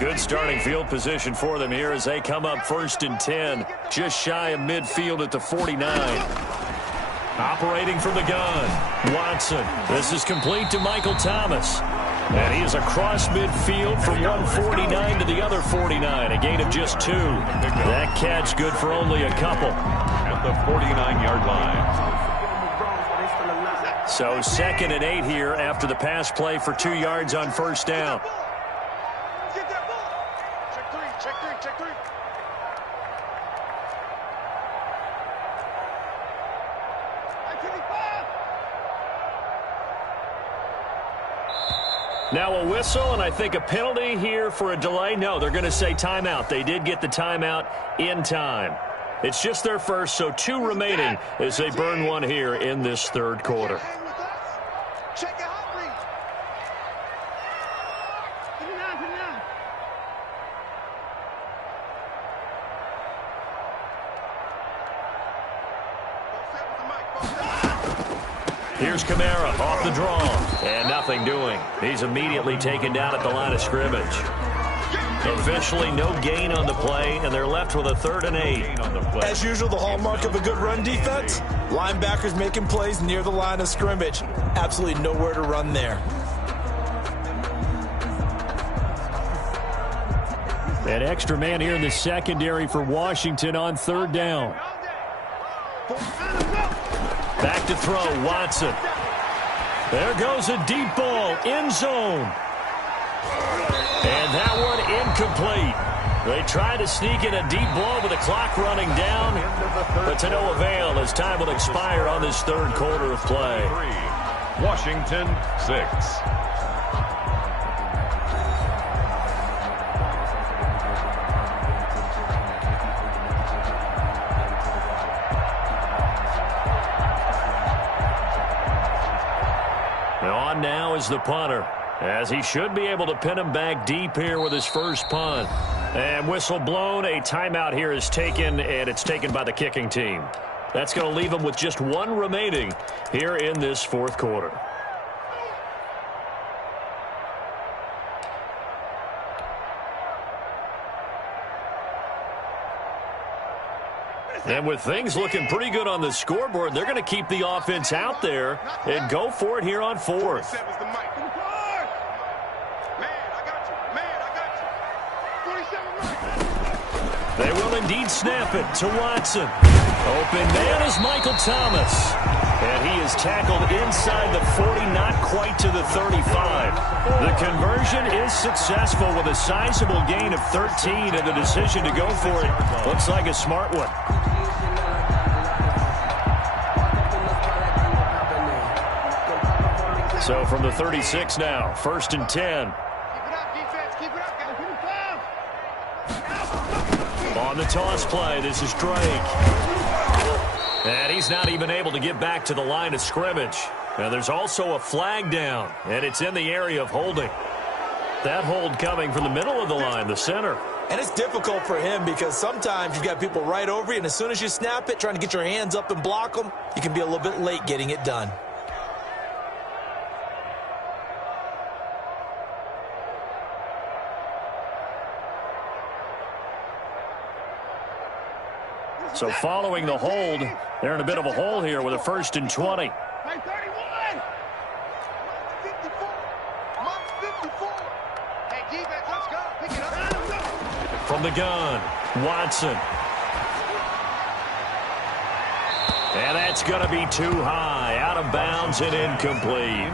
Good starting field position for them here as they come up 1st and 10, just shy of midfield at the 49. Operating from the gun, Watson. This is complete to Michael Thomas. And he is across midfield from 149 to the other 49, a gain of just 2. That catch good for only a couple. At the 49-yard line. So 2nd and 8 here after the pass play for 2 yards on 1st down. Now a whistle, and I think a penalty here for a delay. No, they're going to say timeout. They did get the timeout in time. It's just their first, so 2 remaining as they burn one here in this 3rd quarter. Here's Kamara off the draw, and nothing doing. He's immediately taken down at the line of scrimmage. Officially no gain on the play, and they're left with a 3rd and 8. As usual, the hallmark of a good run defense, linebackers making plays near the line of scrimmage. Absolutely nowhere to run there. An extra man here in the secondary for Washington on 3rd down. Back to throw, Watson. There goes a deep ball, end zone. And that one incomplete. They tried to sneak in a deep ball with the clock running down, but to no avail as time will expire on this 3rd quarter of play. Washington 6. On now is the punter, as he should be able to pin him back deep here with his first punt. And whistle blown, a timeout here is taken, and it's taken by the kicking team. That's going to leave them with just 1 remaining here in this 4th quarter. And with things looking pretty good on the scoreboard, they're going to keep the offense out there and go for it here on 4th. They will indeed snap it to Watson. Open man is Michael Thomas. And he is tackled inside the 40, not quite to the 35. The conversion is successful with a sizable gain of 13, and the decision to go for it looks like a smart one. So from the 36 now, 1st and 10. On the toss play, this is Drake. And he's not even able to get back to the line of scrimmage. Now there's also a flag down, and it's in the area of holding. That hold coming from the middle of the line, the center. And it's difficult for him because sometimes you've got people right over you, and as soon as you snap it, trying to get your hands up and block them, you can be a little bit late getting it done. So following the hold, they're in a bit of a hole here with a 1st and 20. From the gun, Watson. And that's going to be too high, out of bounds and incomplete.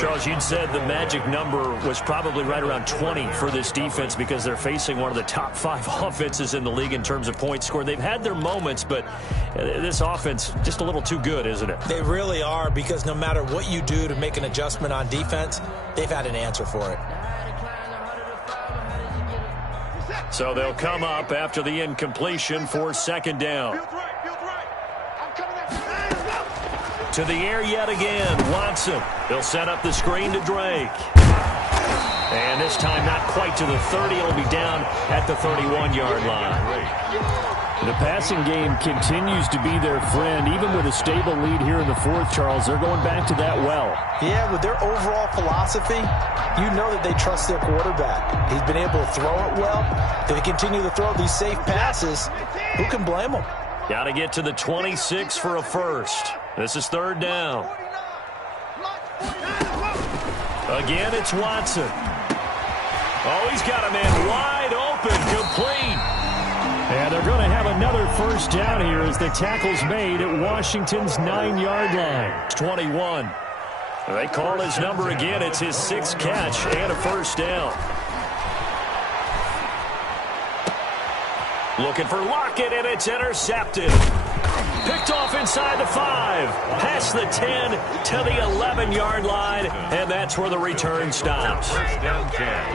Charles, you'd said the magic number was probably right around 20 for this defense because they're facing one of the top 5 offenses in the league in terms of points scored. They've had their moments, but this offense just a little too good, isn't it? They really are, because no matter what you do to make an adjustment on defense, they've had an answer for it. So they'll come up after the incompletion for 2nd down. To the air yet again, Watson. He'll set up the screen to Drake. And this time not quite to the 30. It'll be down at the 31-yard line. The passing game continues to be their friend. Even with a stable lead here in the fourth, Charles, they're going back to that well. Yeah, with their overall philosophy, you know that they trust their quarterback. He's been able to throw it well. If they continue to throw these safe passes, who can blame them? Got to get to the 26 for a first. This is third down. Again, it's Watson. Oh, he's got a man wide open, complete. And they're going to have another first down here as the tackle's made at Washington's 9-yard line. 21. They call his number again. It's his 6th catch and a first down. Looking for Lockett, and it's intercepted. Picked off inside the 5. Past the 10 to the 11-yard line, and that's where the return stops.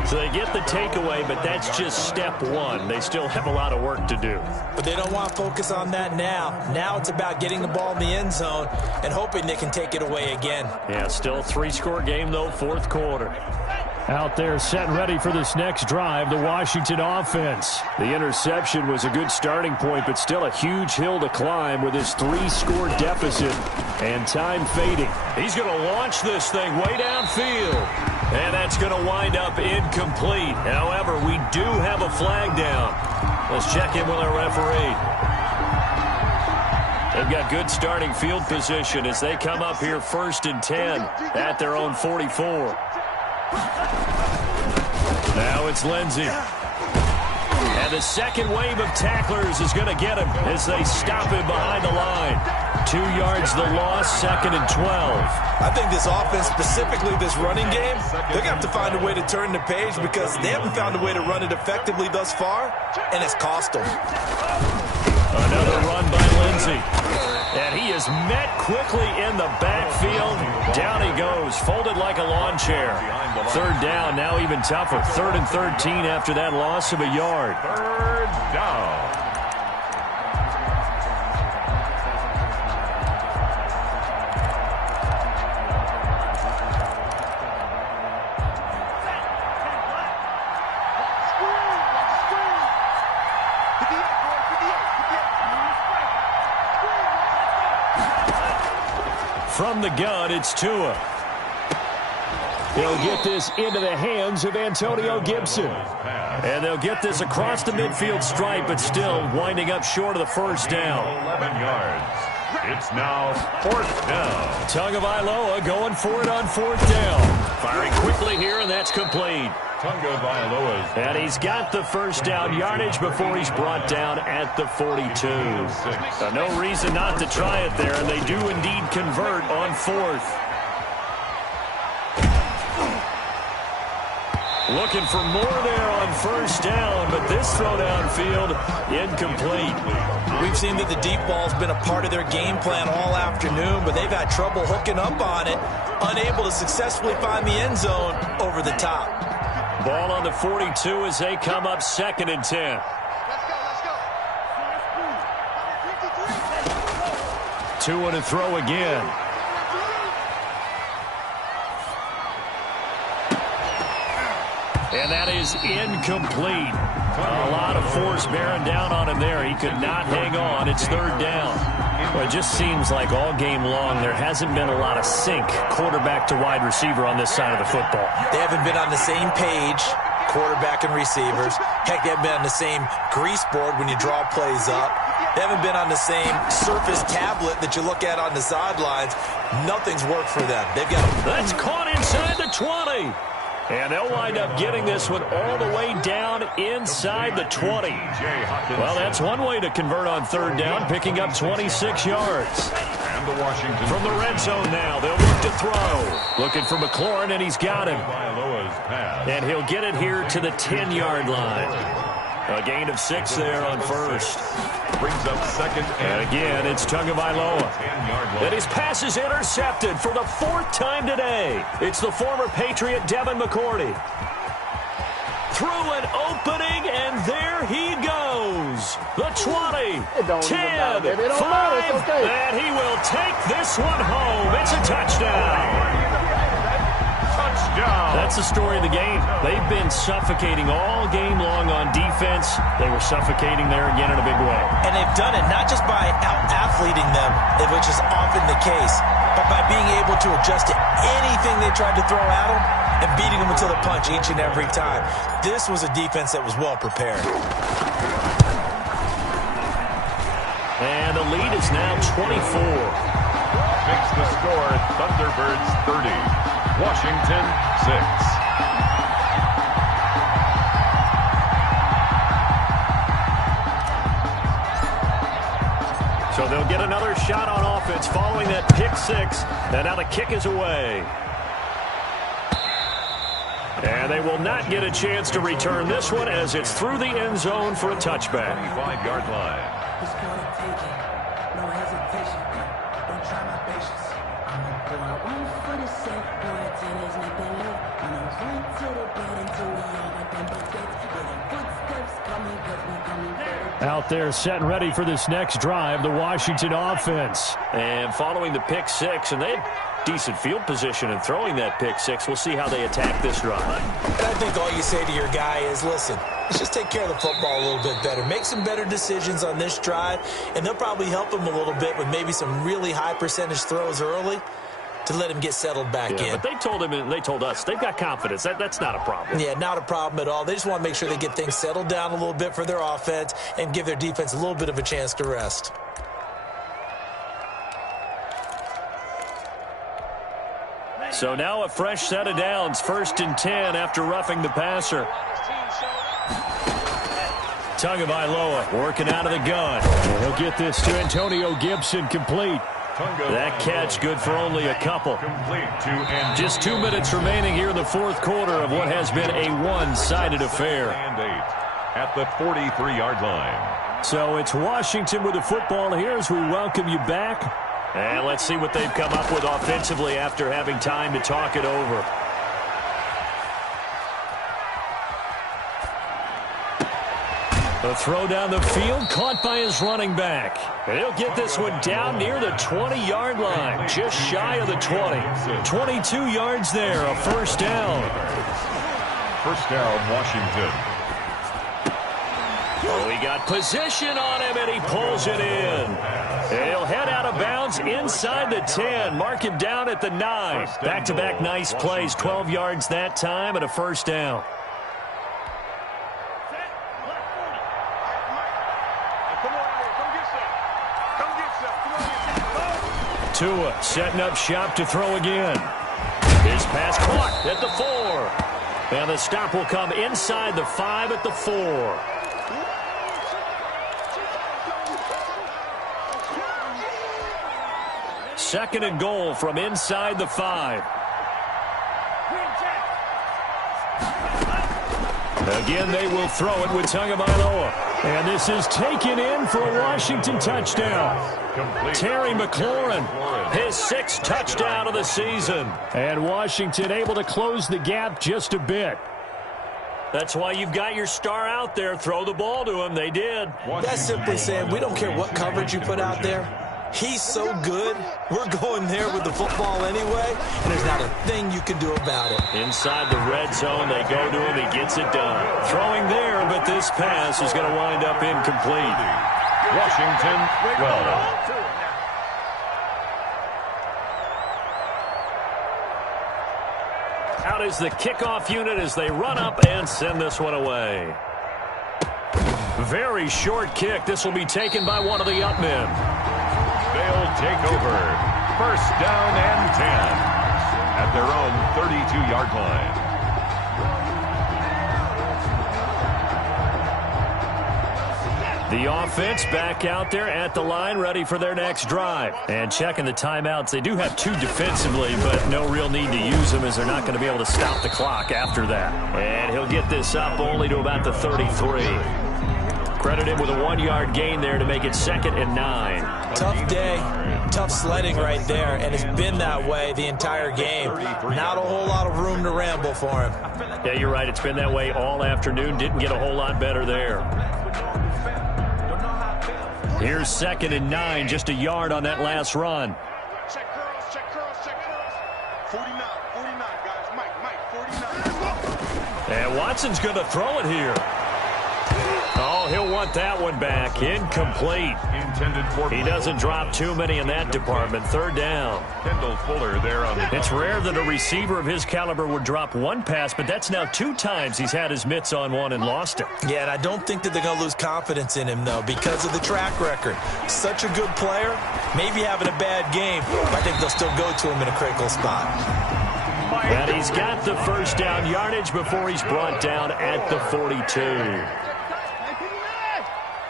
So they get the takeaway, but that's just step one. They still have a lot of work to do. But they don't want to focus on that now. Now it's about getting the ball in the end zone and hoping they can take it away again. Yeah, still a 3-score game, though, fourth quarter. Out there set and ready for this next drive, the Washington offense. The interception was a good starting point, but still a huge hill to climb with his 3-score deficit and time fading. He's going to launch this thing way downfield. And that's going to wind up incomplete. However, we do have a flag down. Let's check in with our referee. They've got good starting field position as they come up here 1st and 10 at their own 44. Now it's Lindsey. And the second wave of tacklers is going to get him as they stop him behind the line. 2 yards the loss, 2nd and 12. I think this offense, specifically this running game, they're going to have to find a way to turn the page because they haven't found a way to run it effectively thus far, and it's cost them. Another run by Lindsey. And he is met quickly in the backfield. Down he goes, folded like a lawn chair. Third down, now even tougher. 3rd and 13 after that loss of a yard. Third down. From the gun, it's Tua. He'll get this into the hands of Antonio Gibson. And they'll get this across the midfield stripe, but still winding up short of the first down. 11 yards. It's now 4th down. Tagovailoa going for it on 4th down. Firing quickly here, and that's complete. Tagovailoa's. And he's got the first down yardage before he's brought down at the 42. So no reason not to try it there, and they do indeed convert on 4th. Looking for more there on first down, but this throw downfield incomplete. We've seen that the deep ball's been a part of their game plan all afternoon, but they've had trouble hooking up on it, unable to successfully find the end zone over the top. Ball on the 42 as they come up 2nd and 10. Tua to throw again. And that is incomplete. A lot of force bearing down on him there. He could not hang on. It's 3rd down. Well, it just seems like all game long there hasn't been a lot of sync quarterback to wide receiver on this side of the football. They haven't been on the same page, quarterback and receivers. Heck, they haven't been on the same grease board when you draw plays up. They haven't been on the same surface tablet that you look at on the sidelines. Nothing's worked for them. They've got That's caught inside the 20. And they'll wind up getting this one all the way down inside the 20. Well, that's one way to convert on 3rd down, picking up 26 yards. From the red zone now, they'll look to throw. Looking for McLaurin, and he's got him. And he'll get it here to the 10-yard line. A gain of 6 there on first. Brings up 2nd and again, it's Tagovailoa. And his pass is intercepted for the 4th time today. It's the former Patriot Devin McCourty. Through an opening, and there he goes. The 20, 10, 5, and he will take this one home. It's a touchdown. Touchdown. That's the story of the game. They've been suffocating all game long on defense. They were suffocating there again in a big way. And they've done it not just by out-athleting them, which is often the case, but by being able to adjust to anything they tried to throw at them and beating them until the punch each and every time. This was a defense that was well prepared. And the lead is now 24. Makes the score Thunderbirds 30, Washington 6. So they'll get another shot on offense following that pick six. And now the kick is away. And they will not get a chance to return this one as it's through the end zone for a touchback. 25-yard line. No hesitation. Don't try my patience. I'm a boy, one for the safe boy, till there's nothing left. And I'm run to the bed until we all got them buckets. Yeah, the footsteps coming, cause we coming for the Out there set and ready for this next drive, the Washington offense. And following the pick six, and they had decent field position in throwing that pick six. We'll see how they attack this drive. And I think all you say to your guy is, listen, let's just take care of the football a little bit better. Make some better decisions on this drive, and they'll probably help him a little bit with maybe some really high percentage throws early to let him get settled back in. But they told him and they told us they've got confidence. That's not a problem. Yeah, not a problem at all. They just want to make sure they get things settled down a little bit for their offense and give their defense a little bit of a chance to rest. So now a fresh set of downs, 1st and 10 after roughing the passer. Tagovailoa working out of the gun. And he'll get this to Antonio Gibson complete. That catch good for only a couple. Just 2 minutes remaining here in the fourth quarter of what has been a one-sided affair. And 8 at the 43-yard line. So it's Washington with the football here as we welcome you back. And let's see what they've come up with offensively after having time to talk it over. The throw down the field, caught by his running back. And he'll get this one down near the 20-yard line, just shy of the 20. 22 yards there, a first down. First down, Washington. Oh, he got position on him, and he pulls it in. And he'll head out of bounds inside the 10. Mark him down at the 9. Back-to-back nice plays, 12 yards that time, and a first down. Tua setting up shop to throw again. His pass caught at the 4. And the stop will come inside the 5 at the 4. Second and goal from inside the 5. Again, they will throw it with Tagovailoa. And this is taken in for a Washington touchdown. Terry McLaurin, his 6th touchdown of the season. And Washington able to close the gap just a bit. That's why you've got your star out there. Throw the ball to him. They did. That's simply saying we don't care what coverage you put out there. He's so good, we're going there with the football anyway, and there's not a thing you can do about it. Inside the red zone, they go to him, he gets it done. Throwing there, but this pass is going to wind up incomplete. Washington, 12. Out is the kickoff unit as they run up and send this one away. Very short kick. This will be taken by one of the up men. They'll take over. First down and 10 at their own 32-yard line. The offense back out there at the line, ready for their next drive. And checking the timeouts. They do have 2 defensively, but no real need to use them as they're not going to be able to stop the clock after that. And he'll get this up only to about the 33. Credited with a 1-yard gain there to make it 2nd and 9. Tough day, tough sledding right there, and it's been that way the entire game. Not a whole lot of room to ramble for him. Yeah, you're right. It's been that way all afternoon. Didn't get a whole lot better there. Here's 2nd and 9, just a yard on that last run. Check curls, check curls, check curls. 49, guys. Mike, And Watson's going to throw it here. Oh, he'll want that one back. Incomplete. He doesn't drop too many in that department. Third down. Kendall Fuller there on the... It's rare that a receiver of his caliber would drop one pass, but that's now 2 times he's had his mitts on one and lost it. Yeah, and I don't think that they're going to lose confidence in him, though, because of the track record. Such a good player, maybe having a bad game, but I think they'll still go to him in a critical spot. And he's got the first down yardage before he's brought down at the 42.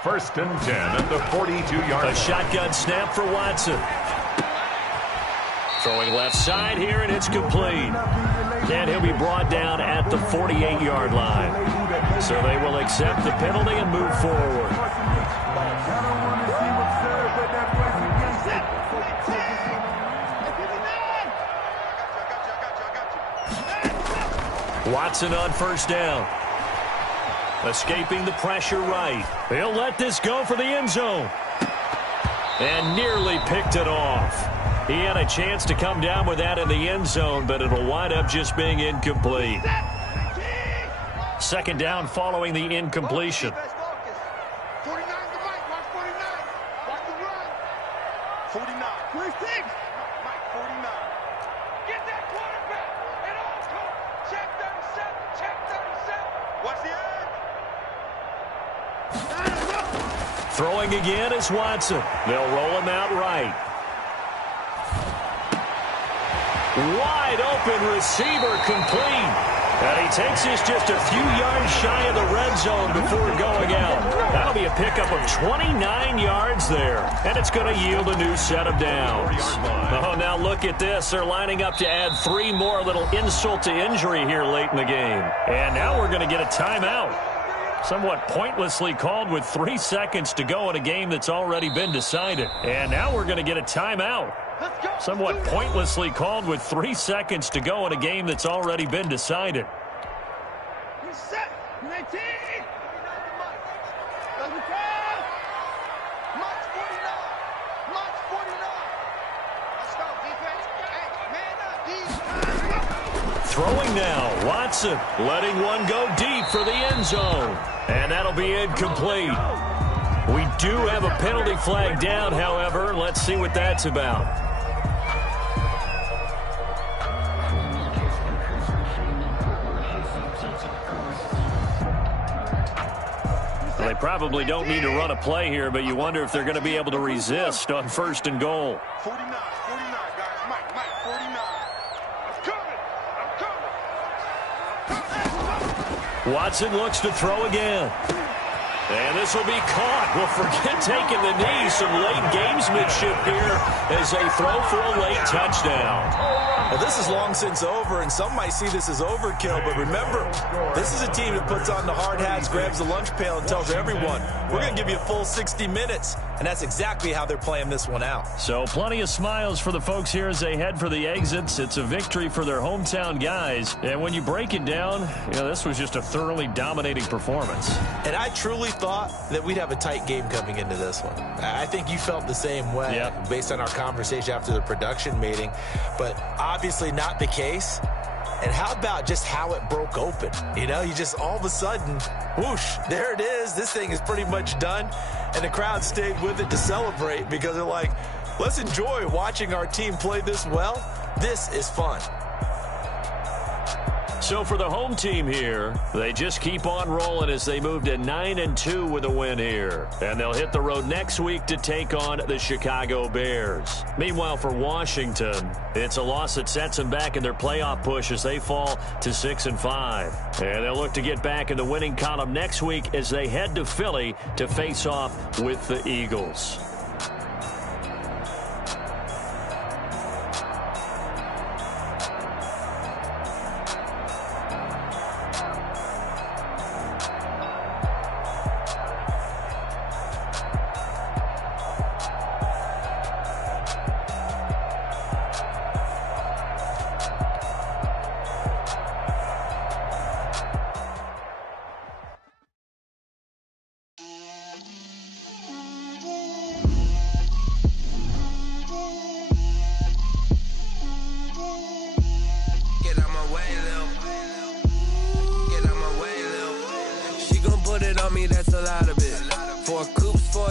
First and 10 at the 42-yard line. A shotgun snap for Watson. Throwing left side here, and it's complete. And he'll be brought down at the 48-yard line. So they will accept the penalty and move forward. Watson on first down. Escaping the pressure right. He'll let this go for the end zone. And nearly picked it off. He had a chance to come down with that in the end zone, but it'll wind up just being incomplete. Second down following the incompletion. 49 the mic. Watch 49. Watch the run. 49. 46. Mike, 49. Get that quarterback. And all come. Check 37. Check 37. Watch the edge. Throwing again is Watson. They'll roll him out right. Wide open receiver complete. And he takes this just a few yards shy of the red zone before going out. That'll be a pickup of 29 yards there. And it's going to yield a new set of downs. Oh, now look at this. They're lining up to add 3 more, little insult to injury here late in the game. And now we're going to get a timeout. Somewhat pointlessly called with 3 seconds to go in a game that's already been decided. And now we're going to get a timeout. Somewhat pointlessly called with 3 seconds to go in a game that's already been decided. Reset. 19. March 49. March 49. Let's go, defense. Hey, man up, defense. Throwing now, Watson letting one go deep for the end zone. And that'll be incomplete. We do have a penalty flag down, however. Let's see what that's about. Well, they probably don't need to run a play here, but you wonder if they're going to be able to resist on first and goal. 49, guys. Mike, 49. I'm coming. Watson looks to throw again. And this will be caught. Well, forget taking the knee. Some late gamesmanship here as they throw for a late touchdown. Well, this is long since over, and some might see this as overkill. But remember, this is a team that puts on the hard hats, grabs the lunch pail, and tells everyone, we're going to give you a full 60 minutes. And that's exactly how they're playing this one out. So plenty of smiles for the folks here as they head for the exits. It's a victory for their hometown guys. And when you break it down, this was just a thoroughly dominating performance. And I truly thought that we'd have a tight game coming into this one. I think you felt the same way based on our conversation after the production meeting. But obviously not the case. And how about just how it broke open? You just all of a sudden, whoosh, there it is. This thing is pretty much done. And the crowd stayed with it to celebrate because they're like, let's enjoy watching our team play this well. This is fun. So for the home team here, they just keep on rolling as they move to 9-2 with a win here. And they'll hit the road next week to take on the Chicago Bears. Meanwhile, for Washington, it's a loss that sets them back in their playoff push as they fall to 6-5. And they'll look to get back in the winning column next week as they head to Philly to face off with the Eagles.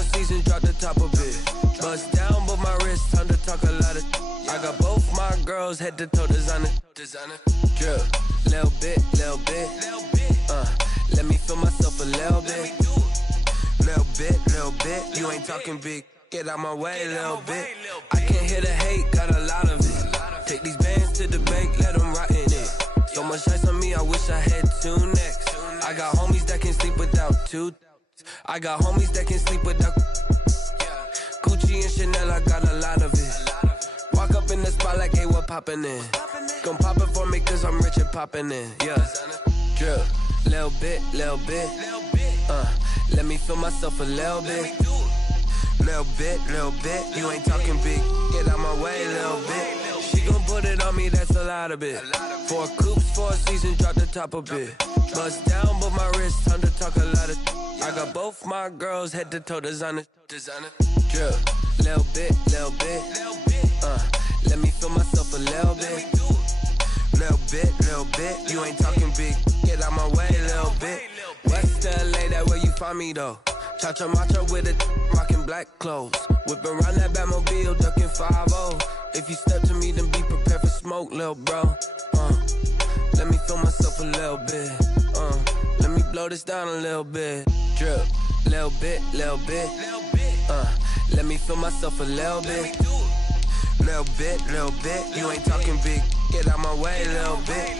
seasons, drop the top of it. Bust down, but my wrist, time to talk a lot of. I got both my girls, head to toe designer. Drip, little bit. Let me feel myself a little bit. Little bit. You ain't talking big. Get out my way, little bit. I can't hear the hate, got a lot of it. Take these bands to the bank, let them rot in it. So much ice on me, I wish I had two necks. I got homies that can sleep without two. I got homies that can sleep without. Gucci and Chanel, I got a lot of it. Walk up in the spot like, hey, what poppin' in? Gon' pop it for me, cause I'm rich and poppin' in. Yeah, drip, little bit. Let me feel myself a little bit. Little bit. You ain't talking big. Get out my way, little bit. She gon' put it on me, that's a lot of it. 4 coops, 4 seasons, drop the top a bit. Bust down, but my wrist, time to talk a lot of. I got both my girls, head to toe designer. Drip, little bit. Let me feel myself a little bit. Little bit. You ain't talking big. Get out my way, little bit. West LA, that where you find me though. Cha-cha matcha with it, rockin' black clothes. Whip around that Batmobile, ducking 5-0. If you step to me, then be prepared for smoke, lil' bro. Let me feel myself a little bit. Let me blow this down a little bit. Drip, little bit. Let me feel myself a little bit. Little bit. You ain't talking big. Get out my way, little bit.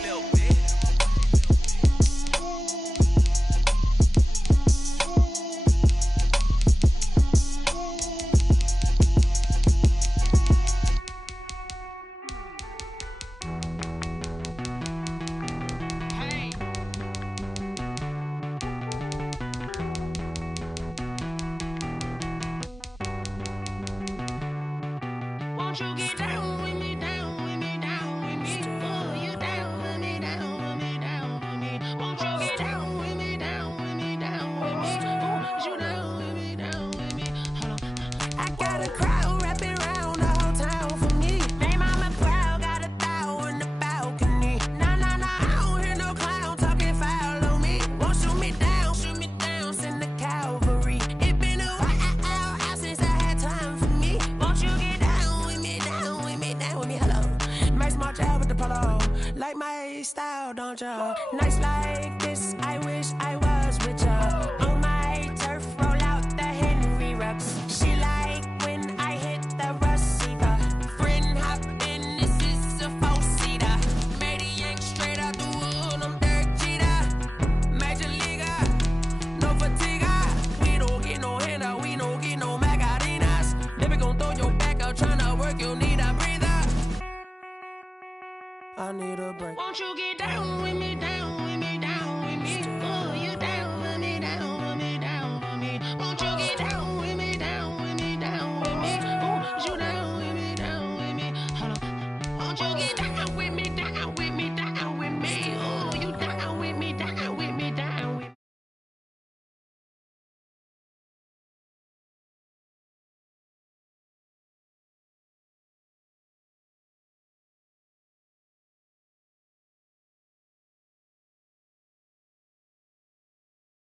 Won't you get down with me, down with me, down with me? Pull you down with me, down with me, down with me. Won't you get down with me, down with me, down with me? Pull you down with me, down with me. Hold on. I got a crowd wrapping around the whole town for me. Name on my crowd, got 1,000 in the balcony. Nah, I don't hear no clown talking foul on me. Won't shoot me down, send the cavalry. It been a while since I had time for me. Won't you get down with me, down with me, down with me? Hello. Max March out with the polo. Like my style, don't ya? Nights like this, I wish I was with ya. On my turf, roll out the Henry rocks. She like when I hit the receiver. Friend hop in, this is a 4-seater. Made a yank straight out the wood, I'm Derek Jeter. Major leaguer, no fatigue. We don't get no handout, we don't get no Macarinas. Never gon' throw your back out, tryna work, you need a breather. I need a break. Won't you get down with me, down